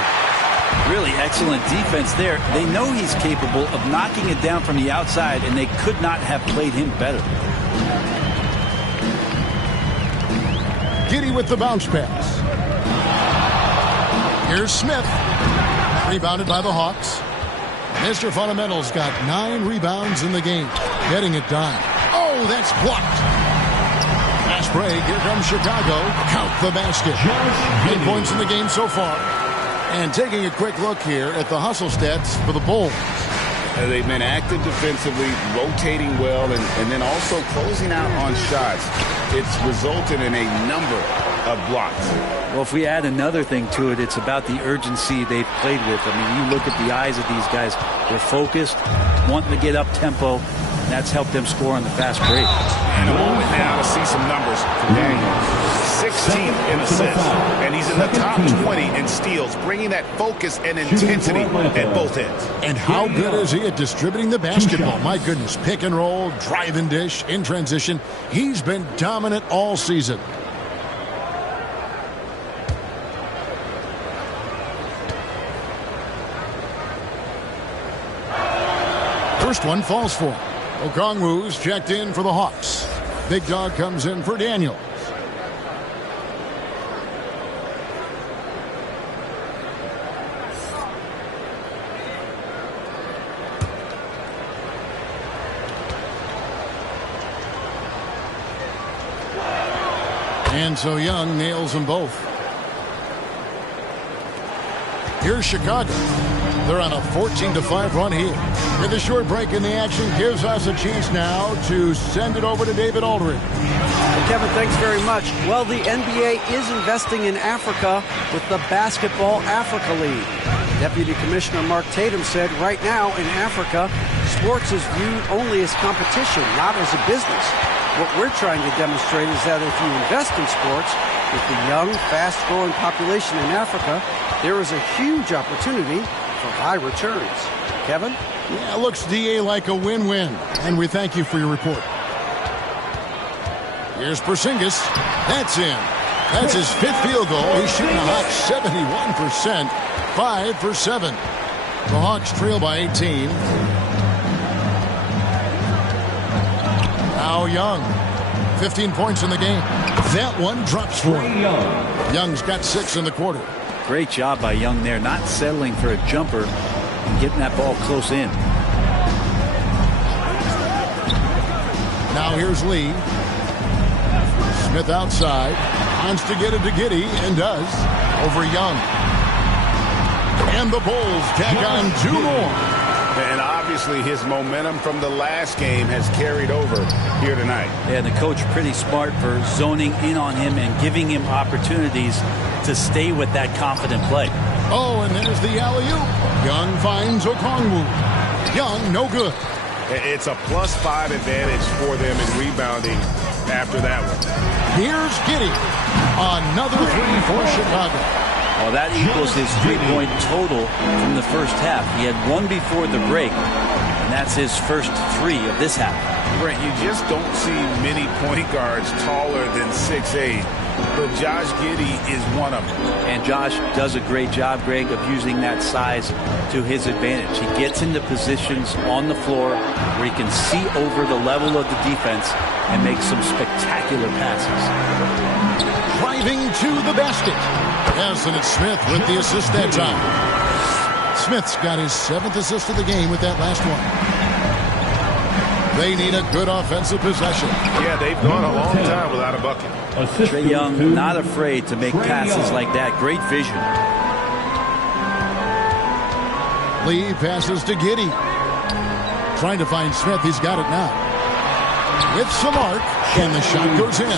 Really excellent defense there. They know he's capable of knocking it down from the outside, and they could not have played him better. Giddey with the bounce pass. Here's Smith. Rebounded by the Hawks. Mr. Fundamental's got 9 rebounds in the game. Getting it done. Oh, that's blocked. Fast break. Here comes Chicago. Count the basket. 8 points in the game so far. And taking a quick look here at the hustle stats for the Bulls. They've been active defensively, rotating well, and then also closing out on shots. It's resulted in a number of blocks. Well, if we add another thing to it, it's about the urgency they've played with. I mean, you look at the eyes of these guys. They're focused, wanting to get up tempo. That's helped them score on the fast break. And a moment now to see some numbers from Daniels. 16th in assists, and he's in the top 20 in steals, bringing that focus and intensity at both ends. And how good is he at distributing the basketball? My goodness, pick and roll, drive and dish, in transition. He's been dominant all season. First one falls for him. Okongwu's checked in for the Hawks. Big Dog comes in for Daniels. And so Young nails them both. Here's Chicago. They're on a 14-5 run here. With a short break in the action, gives us a chance now to send it over to David Aldridge. Well, Kevin, thanks very much. Well, the NBA is investing in Africa with the Basketball Africa League. Deputy Commissioner Mark Tatum said right now in Africa, sports is viewed only as competition, not as a business. What we're trying to demonstrate is that if you invest in sports, with the young, fast-growing population in Africa, there is a huge opportunity for high returns. Kevin? Yeah, looks, DA, like a win-win. And we thank you for your report. Here's Porzingis. That's in. That's his 5th field goal. He's shooting a hot 71%. 5 for 7. The Hawks trail by 18. Now Young. 15 points in the game. That one drops for him. Young's got 6 in the quarter. Great job by Young there, not settling for a jumper and getting that ball close in. Now here's Lee. Smith outside. Wants to get it to Giddey, and does. Over Young. And the Bulls tack on 2 more. And obviously his momentum from the last game has carried over here tonight. Yeah, the coach pretty smart for zoning in on him and giving him opportunities to stay with that confident play. Oh, and there's the alley-oop. Young finds Okongwu. Young, no good. It's a +5 advantage for them in rebounding after that one. Here's Giddey. Another three for Chicago. Well, that equals his 3-point total from the first half. He had one before the break, and that's his first 3 of this half. Brent, you just don't see many point guards taller than 6'8", but Josh Giddey is one of them. And Josh does a great job, Greg, of using that size to his advantage. He gets into positions on the floor where he can see over the level of the defense and make some spectacular passes. Driving to the basket. Yes, and it's Smith with the assist that time. Smith's got his 7th assist of the game with that last one. They need a good offensive possession. Yeah, they've gone a long time without a bucket. Trae Young not afraid to make passes like that. Great vision. Lee passes to Giddey. Trying to find Smith. He's got it now. With some arc, and the shot goes in.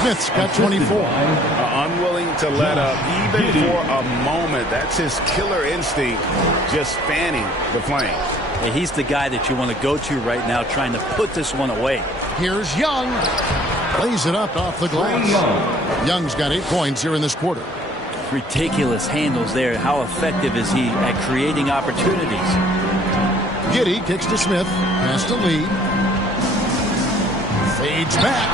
Smith's got 24. Unwilling to let up, even for a moment. That's his killer instinct, just fanning the flames. Yeah, he's the guy that you want to go to right now, trying to put this one away. Here's Young. Plays it up off the glass. Young's got 8 points here in this quarter. Ridiculous handles there. How effective is he at creating opportunities? Giddey kicks to Smith. Pass to Lee. Fades back.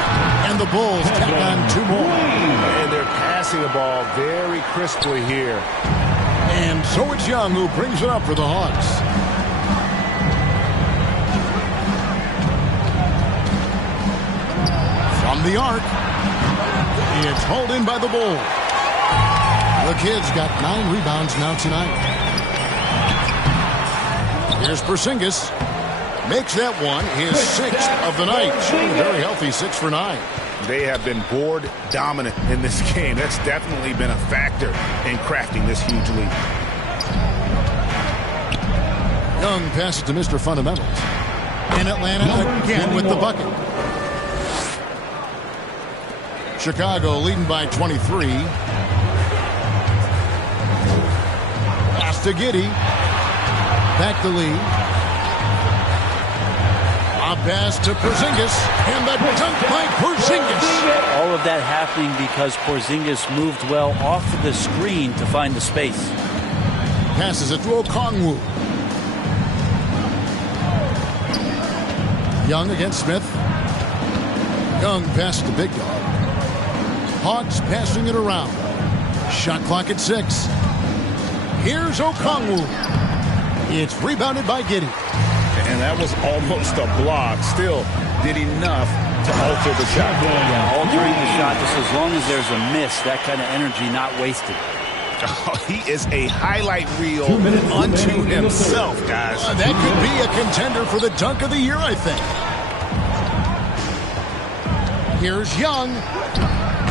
And the Bulls tack on 2 more. And they're passing the ball very crisply here. And so it's Young who brings it up for the Hawks. From the arc. It's hauled in by the Bulls. The kid's got 9 rebounds now tonight. Here's Porzingis. Makes that one his 6th of the night. Shooting a very healthy 6 for 9. They have been board dominant in this game. That's definitely been a factor in crafting this huge lead. Young passes to Mr. Fundamentals. And Atlanta again with the bucket. Chicago leading by 23. Pass to Giddey. Back to Lee. A pass to Porzingis. And the dunk by Porzingis. All of that happening because Porzingis moved well off of the screen to find the space. Passes it to Okongwu. Young against Smith. Young passes to Big Dog. Hawks passing it around. Shot clock at 6. Here's Okongwu. It's rebounded by Giddey. And that was almost a block. Still did enough to alter the shot. Yeah, altering the shot just as long as there's a miss. That kind of energy not wasted. Oh, he is a highlight reel unto himself, guys. That could be a contender for the dunk of the year, I think. Here's Young.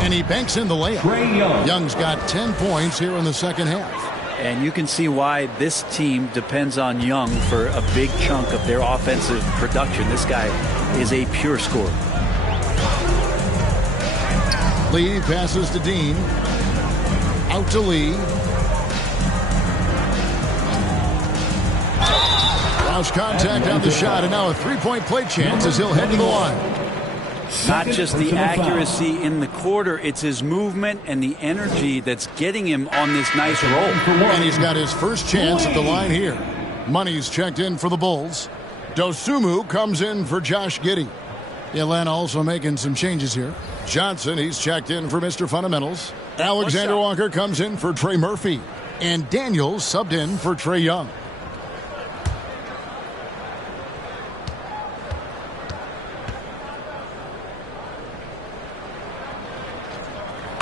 And he banks in the layup. Young's got 10 points here in the second half. And you can see why this team depends on Young for a big chunk of their offensive production. This guy is a pure scorer. Lee passes to Dean. Out to Lee. Lost contact on the shot, and now a 3-point play chance as he'll head to the line. Not just the accuracy in the quarter, it's his movement and the energy that's getting him on this nice roll. And he's got his first chance at the line here. Money's checked in for the Bulls. Dosunmu comes in for Josh Giddey. Atlanta also making some changes here. Johnson, he's checked in for Mr. Fundamentals. Alexander Walker comes in for Trey Murphy. And Daniels subbed in for Trae Young.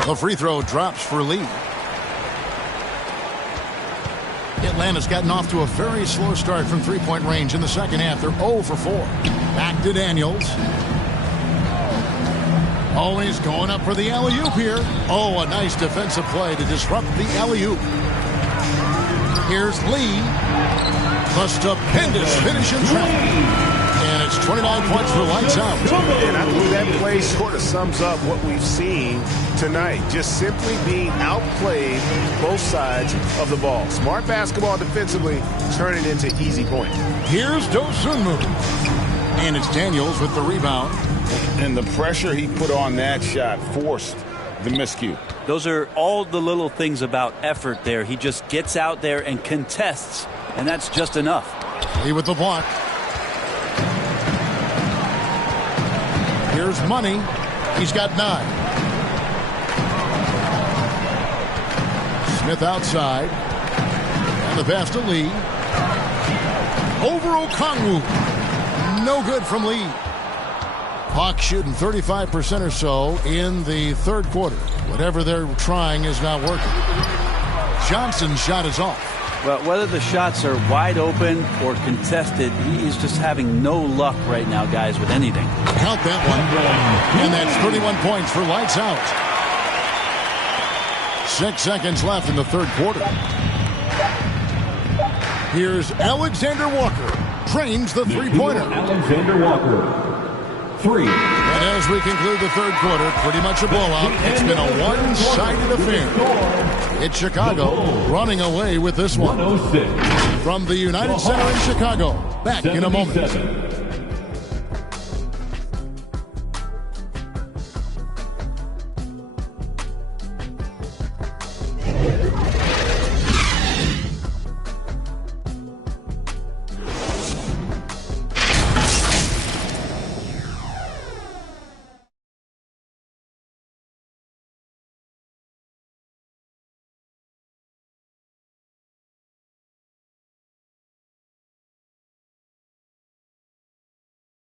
The free throw drops for Lee. Atlanta's gotten off to a very slow start from three-point range in the second half. They're 0 for 4. Back to Daniels. Oh, he's going up for the alley-oop here. Oh, a nice defensive play to disrupt the alley-oop. Here's Lee. The stupendous finish in traffic. And it's 29 points for lights out. And I believe that play sort of sums up what we've seen tonight. Just simply being outplayed both sides of the ball. Smart basketball defensively, turning into easy points. Here's Dosunmu. And it's Daniels with the rebound. And the pressure he put on that shot forced the miscue. Those are all the little things about effort there. He just gets out there and contests, and that's just enough. Lee with the block. Here's Money. He's got 9. Smith outside. And the pass to Lee. Over Okongwu. No good from Lee. Hawks shooting 35% or so in the third quarter. Whatever they're trying is not working. Johnson's shot is off. Well, whether the shots are wide open or contested, he is just having no luck right now, guys, with anything. Count that one. And that's 31 points for lights out. 6 seconds left in the third quarter. Here's Alexander Walker. Trains the three-pointer. Alexander Walker. 3. And as we conclude the third quarter, pretty much a blowout. It's been a one-sided affair. It's Chicago running away with this one. 106. From the United Center in Chicago. Back in a moment. 77.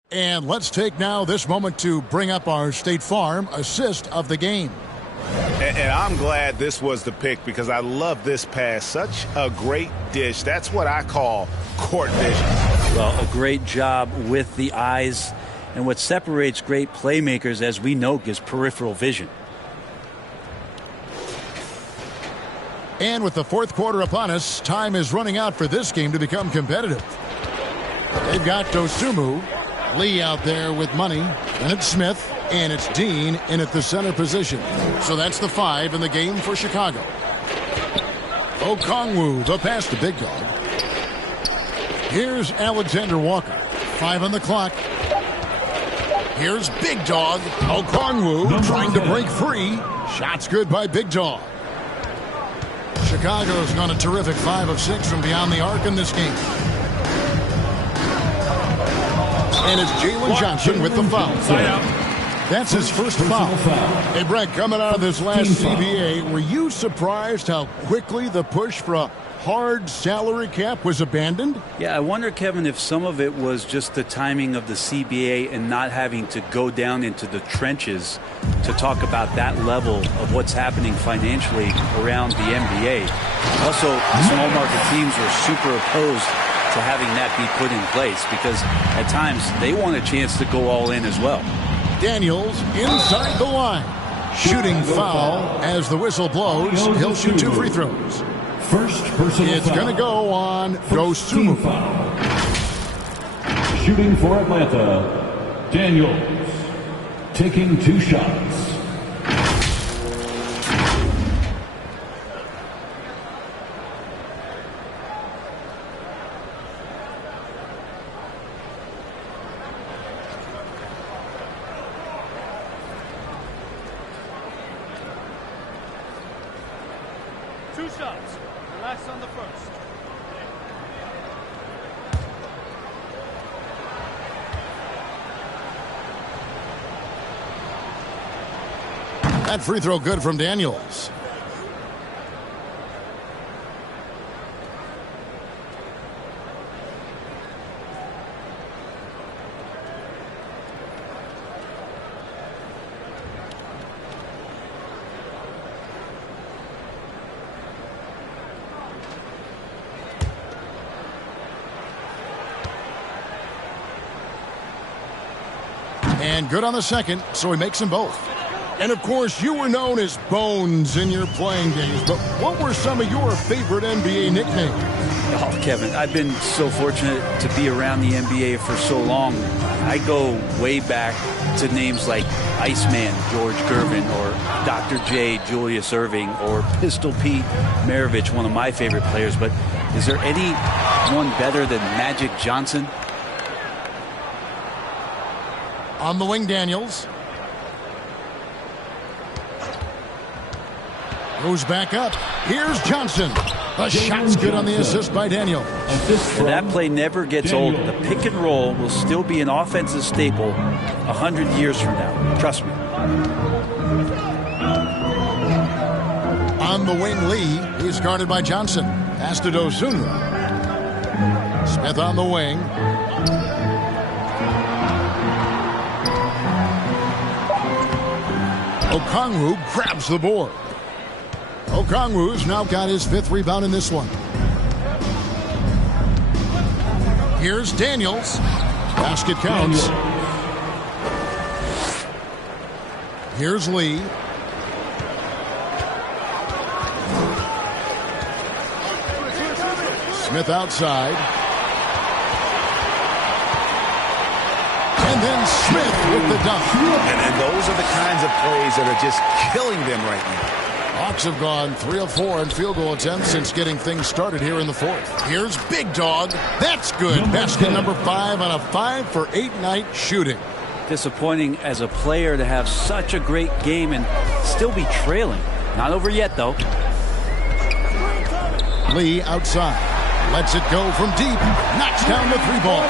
And let's take now this moment to bring up our State Farm assist of the game. And I'm glad this was the pick because I love this pass. Such a great dish. That's what I call court vision. Well, a great job with the eyes. And what separates great playmakers, as we know, is peripheral vision. And with the fourth quarter upon us, time is running out for this game to become competitive. They've got Dosunmu. Lee out there with Money, and it's Smith, and it's Dean in at the center position. So that's the 5 in the game for Chicago. Okongwu, the pass to Big Dog. Here's Alexander Walker. 5 on the clock. Here's Big Dog. Okongwu trying to break free. Shots good by Big Dog. Chicago's gone a terrific 5 of 6 from beyond the arc in this game. And it's Jalen Johnson with the foul. That's his first foul. Hey, Brett, coming out of this last CBA, were you surprised how quickly the push for a hard salary cap was abandoned? Yeah, I wonder, Kevin, if some of it was just the timing of the CBA and not having to go down into the trenches to talk about that level of what's happening financially around the NBA. Also, the small market teams were super opposed to having that be put in place because at times they want a chance to go all in as well. Daniels inside the line. Shooting foul as the whistle blows. He'll shoot 2 free throws. First personal It's going to go on Dosunmu. Shooting for Atlanta, Daniels. Taking 2 shots. Relax on the first. That free throw good from Daniels. And good on the second, so he makes them both. And, of course, you were known as Bones in your playing days, but what were some of your favorite NBA nicknames? Oh, Kevin, I've been so fortunate to be around the NBA for so long. I go way back to names like Iceman George Gervin or Dr. J Julius Erving or Pistol Pete Maravich, one of my favorite players, but is there anyone better than Magic Johnson? On the wing, Daniels. Goes back up. Here's Johnson. The shot's good on the assist by Daniel. And that play never gets old. The pick and roll will still be an offensive staple 100 years from now. Trust me. On the wing, Lee. He's guarded by Johnson. Pass to Dosunmu. Smith on the wing. Okongwu grabs the board. Okongwu's now got his 5th rebound in this one. Here's Daniels. Basket counts. Here's Lee. Smith outside. And then Smith with the dunk. And those are the kinds of plays that are just killing them right now. Hawks have gone 3 of 4 in field goal attempts since getting things started here in the 4th. Here's Big Dog. That's good. Basket number 5 on a 5 for 8 night shooting. Disappointing as a player to have such a great game and still be trailing. Not over yet, though. Lee outside. Lets it go from deep. Knocks down the 3-ball.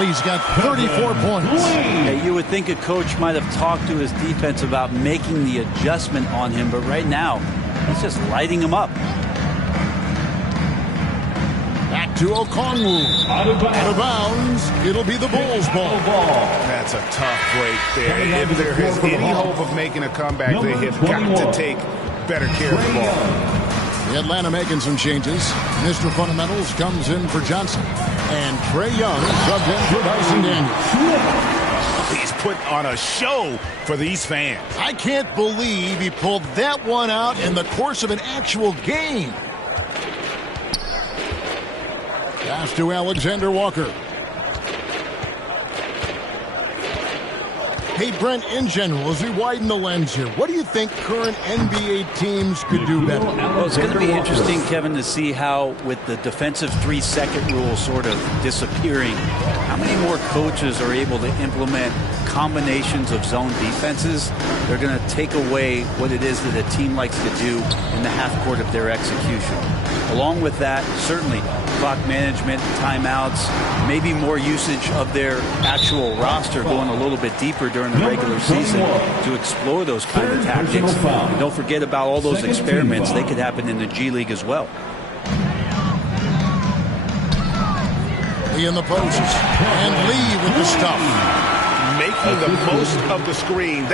Lee's got 34 points. Yeah, you would think a coach might have talked to his defense about making the adjustment on him, but right now, he's just lighting him up. Back to Okongwu. Out of bounds. It'll be the Bulls' ball. That's a tough break there. If there is any hope of making a comeback, they have got to take better care of the ball. The Atlanta making some changes. Mr. Fundamentals comes in for Johnson. And Trae Young subbed in for Dyson Daniels. He's put on a show for these fans. I can't believe he pulled that one out in the course of an actual game. Pass to Alexander Walker. Hey, Brent, in general, as we widen the lens here, what do you think current NBA teams could do better? Well, it's going to be interesting, Kevin, to see how, with the defensive 3-second rule sort of disappearing, how many more coaches are able to implement combinations of zone defenses. They're going to take away what it is that a team likes to do in the half court of their execution. Along with that, certainly clock management, timeouts, maybe more usage of their actual roster going a little bit deeper during the regular season to explore those kind of tactics. And don't forget about all those experiments. They could happen in the G League as well. Lee in the post. And Lee with the stuff. Making the most of the screen.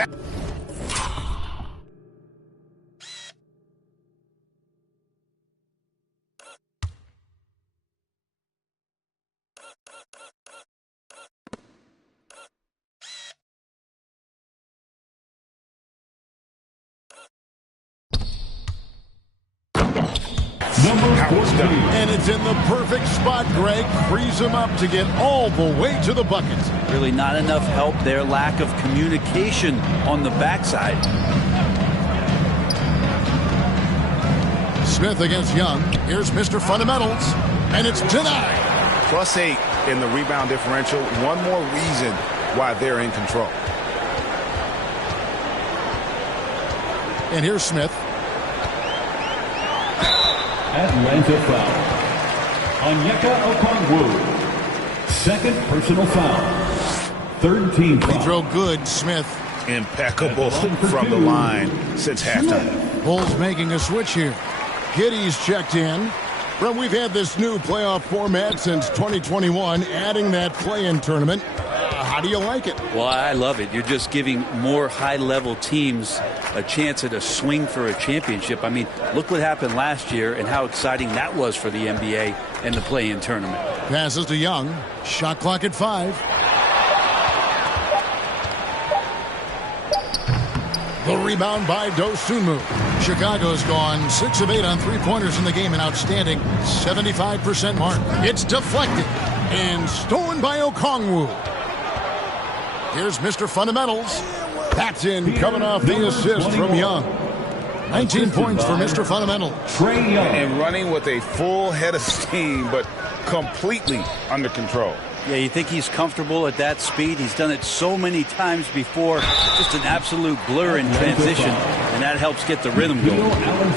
And it's in the perfect spot, Greg. Frees him up to get all the way to the bucket. Really not enough help there. Lack of communication on the backside. Smith against Young. Here's Mr. Fundamentals. And it's denied. +8 in the rebound differential. One more reason why they're in control. And here's Smith. Atlanta foul. Onyeka Okongwu. Second personal foul. Third team foul. Free throw good, Smith. Impeccable from the line since halftime. Bulls making a switch here. Giddy's checked in. Well, we've had this new playoff format since 2021, adding that play-in tournament. How do you like it? Well, I love it. You're just giving more high-level teams a chance at a swing for a championship. I mean, look what happened last year and how exciting that was for the NBA and the play-in tournament. Passes to Young. Shot clock at 5. The rebound by Dosunmu. Chicago's gone 6 of 8 on three-pointers in the game, an outstanding 75% mark. It's deflected and stolen by Okongwu. Here's Mr. Fundamentals. That's in, coming off the assist from Young. 19 points for Mr. Fundamental. And running with a full head of steam, but completely under control. Yeah, you think he's comfortable at that speed? He's done it so many times before. Just an absolute blur in transition, and that helps get the rhythm going.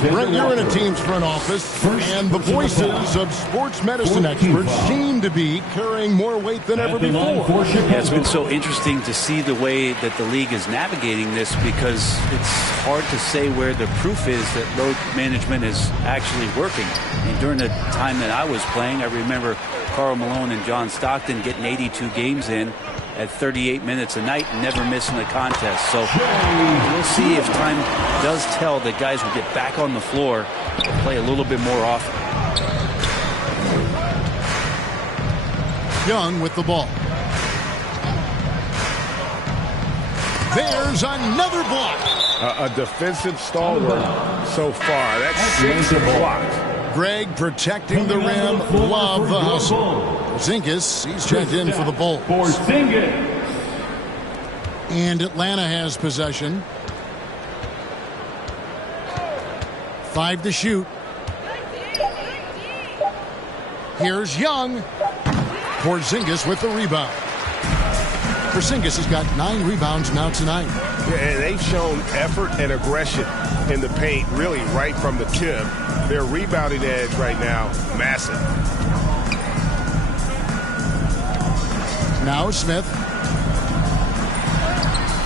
Brett, you're in a team's front office, and the voices of sports medicine experts seem to be carrying more weight than ever before. Yeah, it's been so interesting to see the way that the league is navigating this, because it's hard to say where the proof is that load management is actually working. And during the time that I was playing, I remember Karl Malone and John Stockton getting 82 games in at 38 minutes a night and never missing a contest. So we'll see if time does tell that guys will get back on the floor and play a little bit more often. Young with the ball. There's another block. A defensive stalwart so far. That's 6 blocks. Greg protecting the rim. Love the hustle. Porzingis, he's checked in for the Bulls. And Atlanta has possession. 5 to shoot. Here's Young. Porzingis with the rebound. Porzingis has got 9 rebounds now tonight. Yeah, and they've shown effort and aggression in the paint, really right from the tip. Their rebounding edge right now, massive. Now Smith.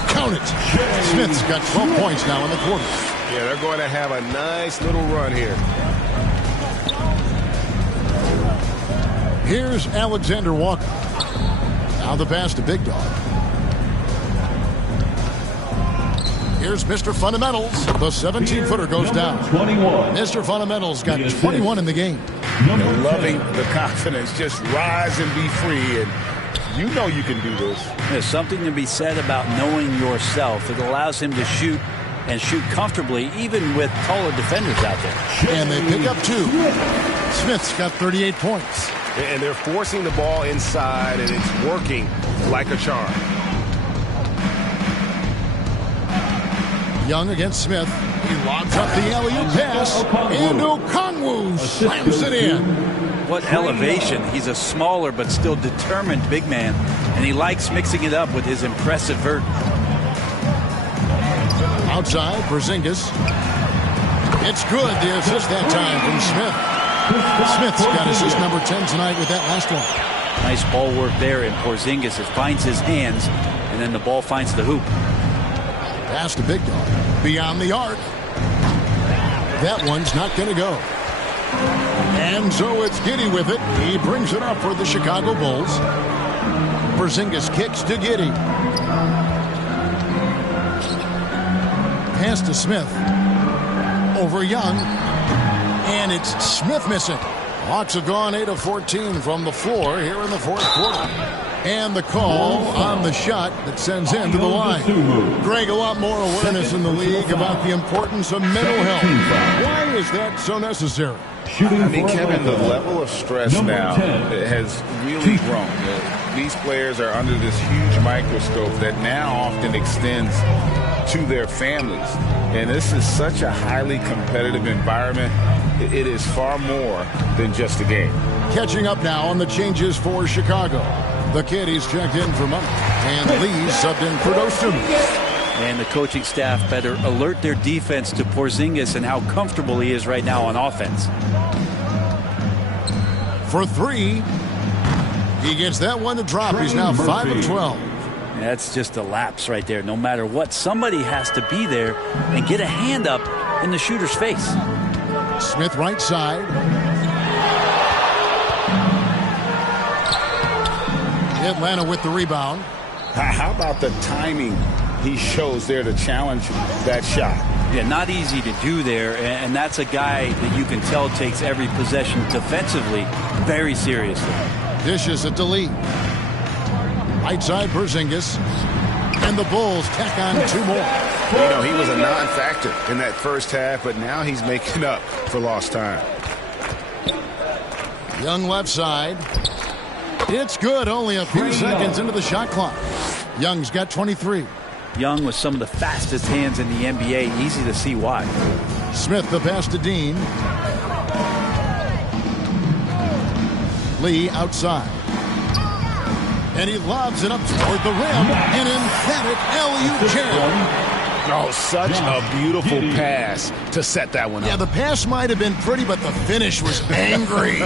Count it. Smith's got 12 points now in the quarter. Yeah, they're going to have a nice little run here. Here's Alexander Walker. Now the pass to Big Dog. Here's Mr. Fundamentals. The 17-footer goes down. 21. Mr. Fundamentals got 21 in the game. Loving the confidence. Just rise and be free. And you know you can do this. There's something to be said about knowing yourself. It allows him to shoot and shoot comfortably, even with taller defenders out there. And they pick up 2. Smith's got 38 points. And they're forcing the ball inside, and it's working like a charm. Young against Smith. He lobs up the alley-oop pass. And Okongwu slams it in. What elevation. He's a smaller but still determined big man. And he likes mixing it up with his impressive vert. Outside, Porzingis. It's good, the assist that time from Smith. Smith's got assist number 10 tonight with that last one. Nice ball work there, and Porzingis, it finds his hands, and then the ball finds the hoop. Pass to Big Dog. Beyond the arc. That one's not going to go. And so it's Giddey with it. He brings it up for the Chicago Bulls. Porzingis kicks to Giddey. Pass to Smith. Over Young. And it's Smith missing. Hawks have gone 8 of 14 from the floor here in the fourth quarter. And the call on the shot that sends him to the line. Greg, a lot more awareness in the league about the importance of mental health. Why is that so necessary? I mean, Kevin, the level of stress now has really grown. These players are under this huge microscope that now often extends to their families. And this is such a highly competitive environment. It is far more than just a game. Catching up now on the changes for Chicago. The kid, he's checked in for Monk. And Lee subbed in for Dostum. And the coaching staff better alert their defense to Porzingis and how comfortable he is right now on offense. For 3. He gets that one to drop. He's now 5 of 12. That's just a lapse right there. No matter what, somebody has to be there and get a hand up in the shooter's face. Smith right side. Atlanta with the rebound. How about the timing he shows there to challenge that shot? Yeah, not easy to do there, and that's a guy that you can tell takes every possession defensively very seriously. Dishes it to Lee. Right side, Porzingis. And the Bulls tack on 2 more. You know, he was a non-factor in that first half, but now he's making up for lost time. Young left side. It's good, only a few seconds into the shot clock. Young's got 23. Young with some of the fastest hands in the NBA. Easy to see why. Smith the pass to Dean. Lee outside. And he lobs it up toward the rim. An emphatic alley-oop jam. Oh, such a beautiful pass to set that one up. Yeah, the pass might have been pretty, but the finish was angry.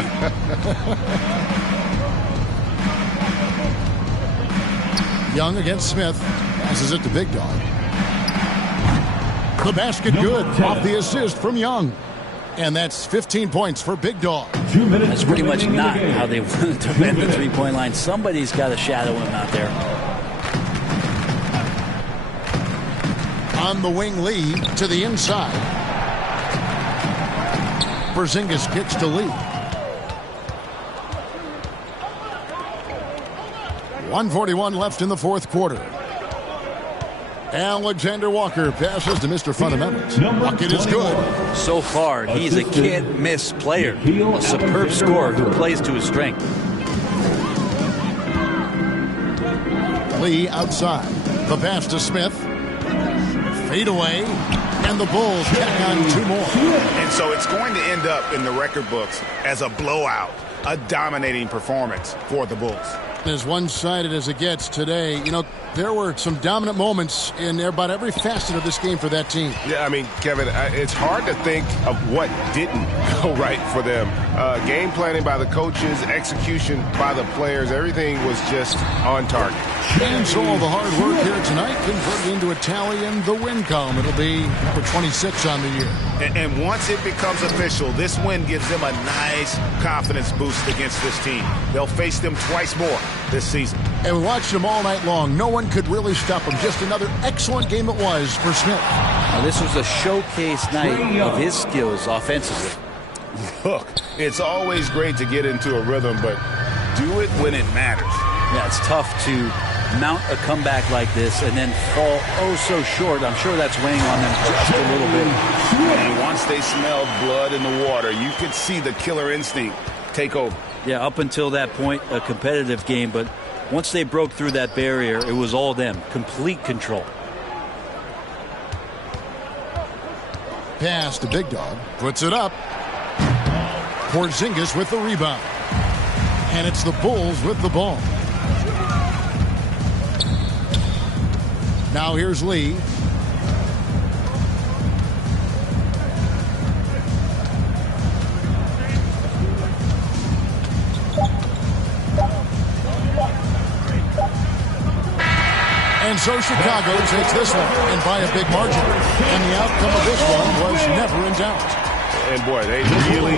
Young against Smith. Passes it to Big Dog. The basket good off the assist from Young. And that's 15 points for Big Dog. That's pretty much not how they wanted to defend the three-point line. Somebody's got to shadow him out there. On the wing, Lee to the inside. Porzingis kicks to Lee. 1:41 left in the fourth quarter. Alexander Walker passes to Mr. Fundamentals. Bucket is good. So far, he's a can't-miss player. A superb scorer who plays to his strength. Lee outside. The pass to Smith. Fade away. And the Bulls tack on two more. And so it's going to end up in the record books as a blowout, a dominating performance for the Bulls. As one-sided as it gets today, you know, there were some dominant moments in about every facet of this game for that team. Yeah, I mean, Kevin, it's hard to think of what didn't go right for them. Game planning by the coaches, execution by the players, everything was just on target. And so all the hard work here tonight converted into a tally in the win column. It'll be number 26 on the year. And once it becomes official, this win gives them a nice confidence boost against this team. They'll face them twice more this season. And we watched them all night long. No one could really stop them. Just another excellent game it was for Smith. Now, this was a showcase night of his skills offensively. Look, it's always great to get into a rhythm, but do it when it matters. Yeah, it's tough to mount a comeback like this and then fall oh so short. I'm sure that's weighing on them just a little bit. And once they smelled blood in the water, you could see the killer instinct take over. Yeah, up until that point, a competitive game, but once they broke through that barrier, it was all them. Complete control. Pass to Big Dog. Puts it up. Porzingis with the rebound. And it's the Bulls with the ball. Now here's Lee. And so Chicago takes this one, and by a big margin. And the outcome of this one was never in doubt. And boy, they really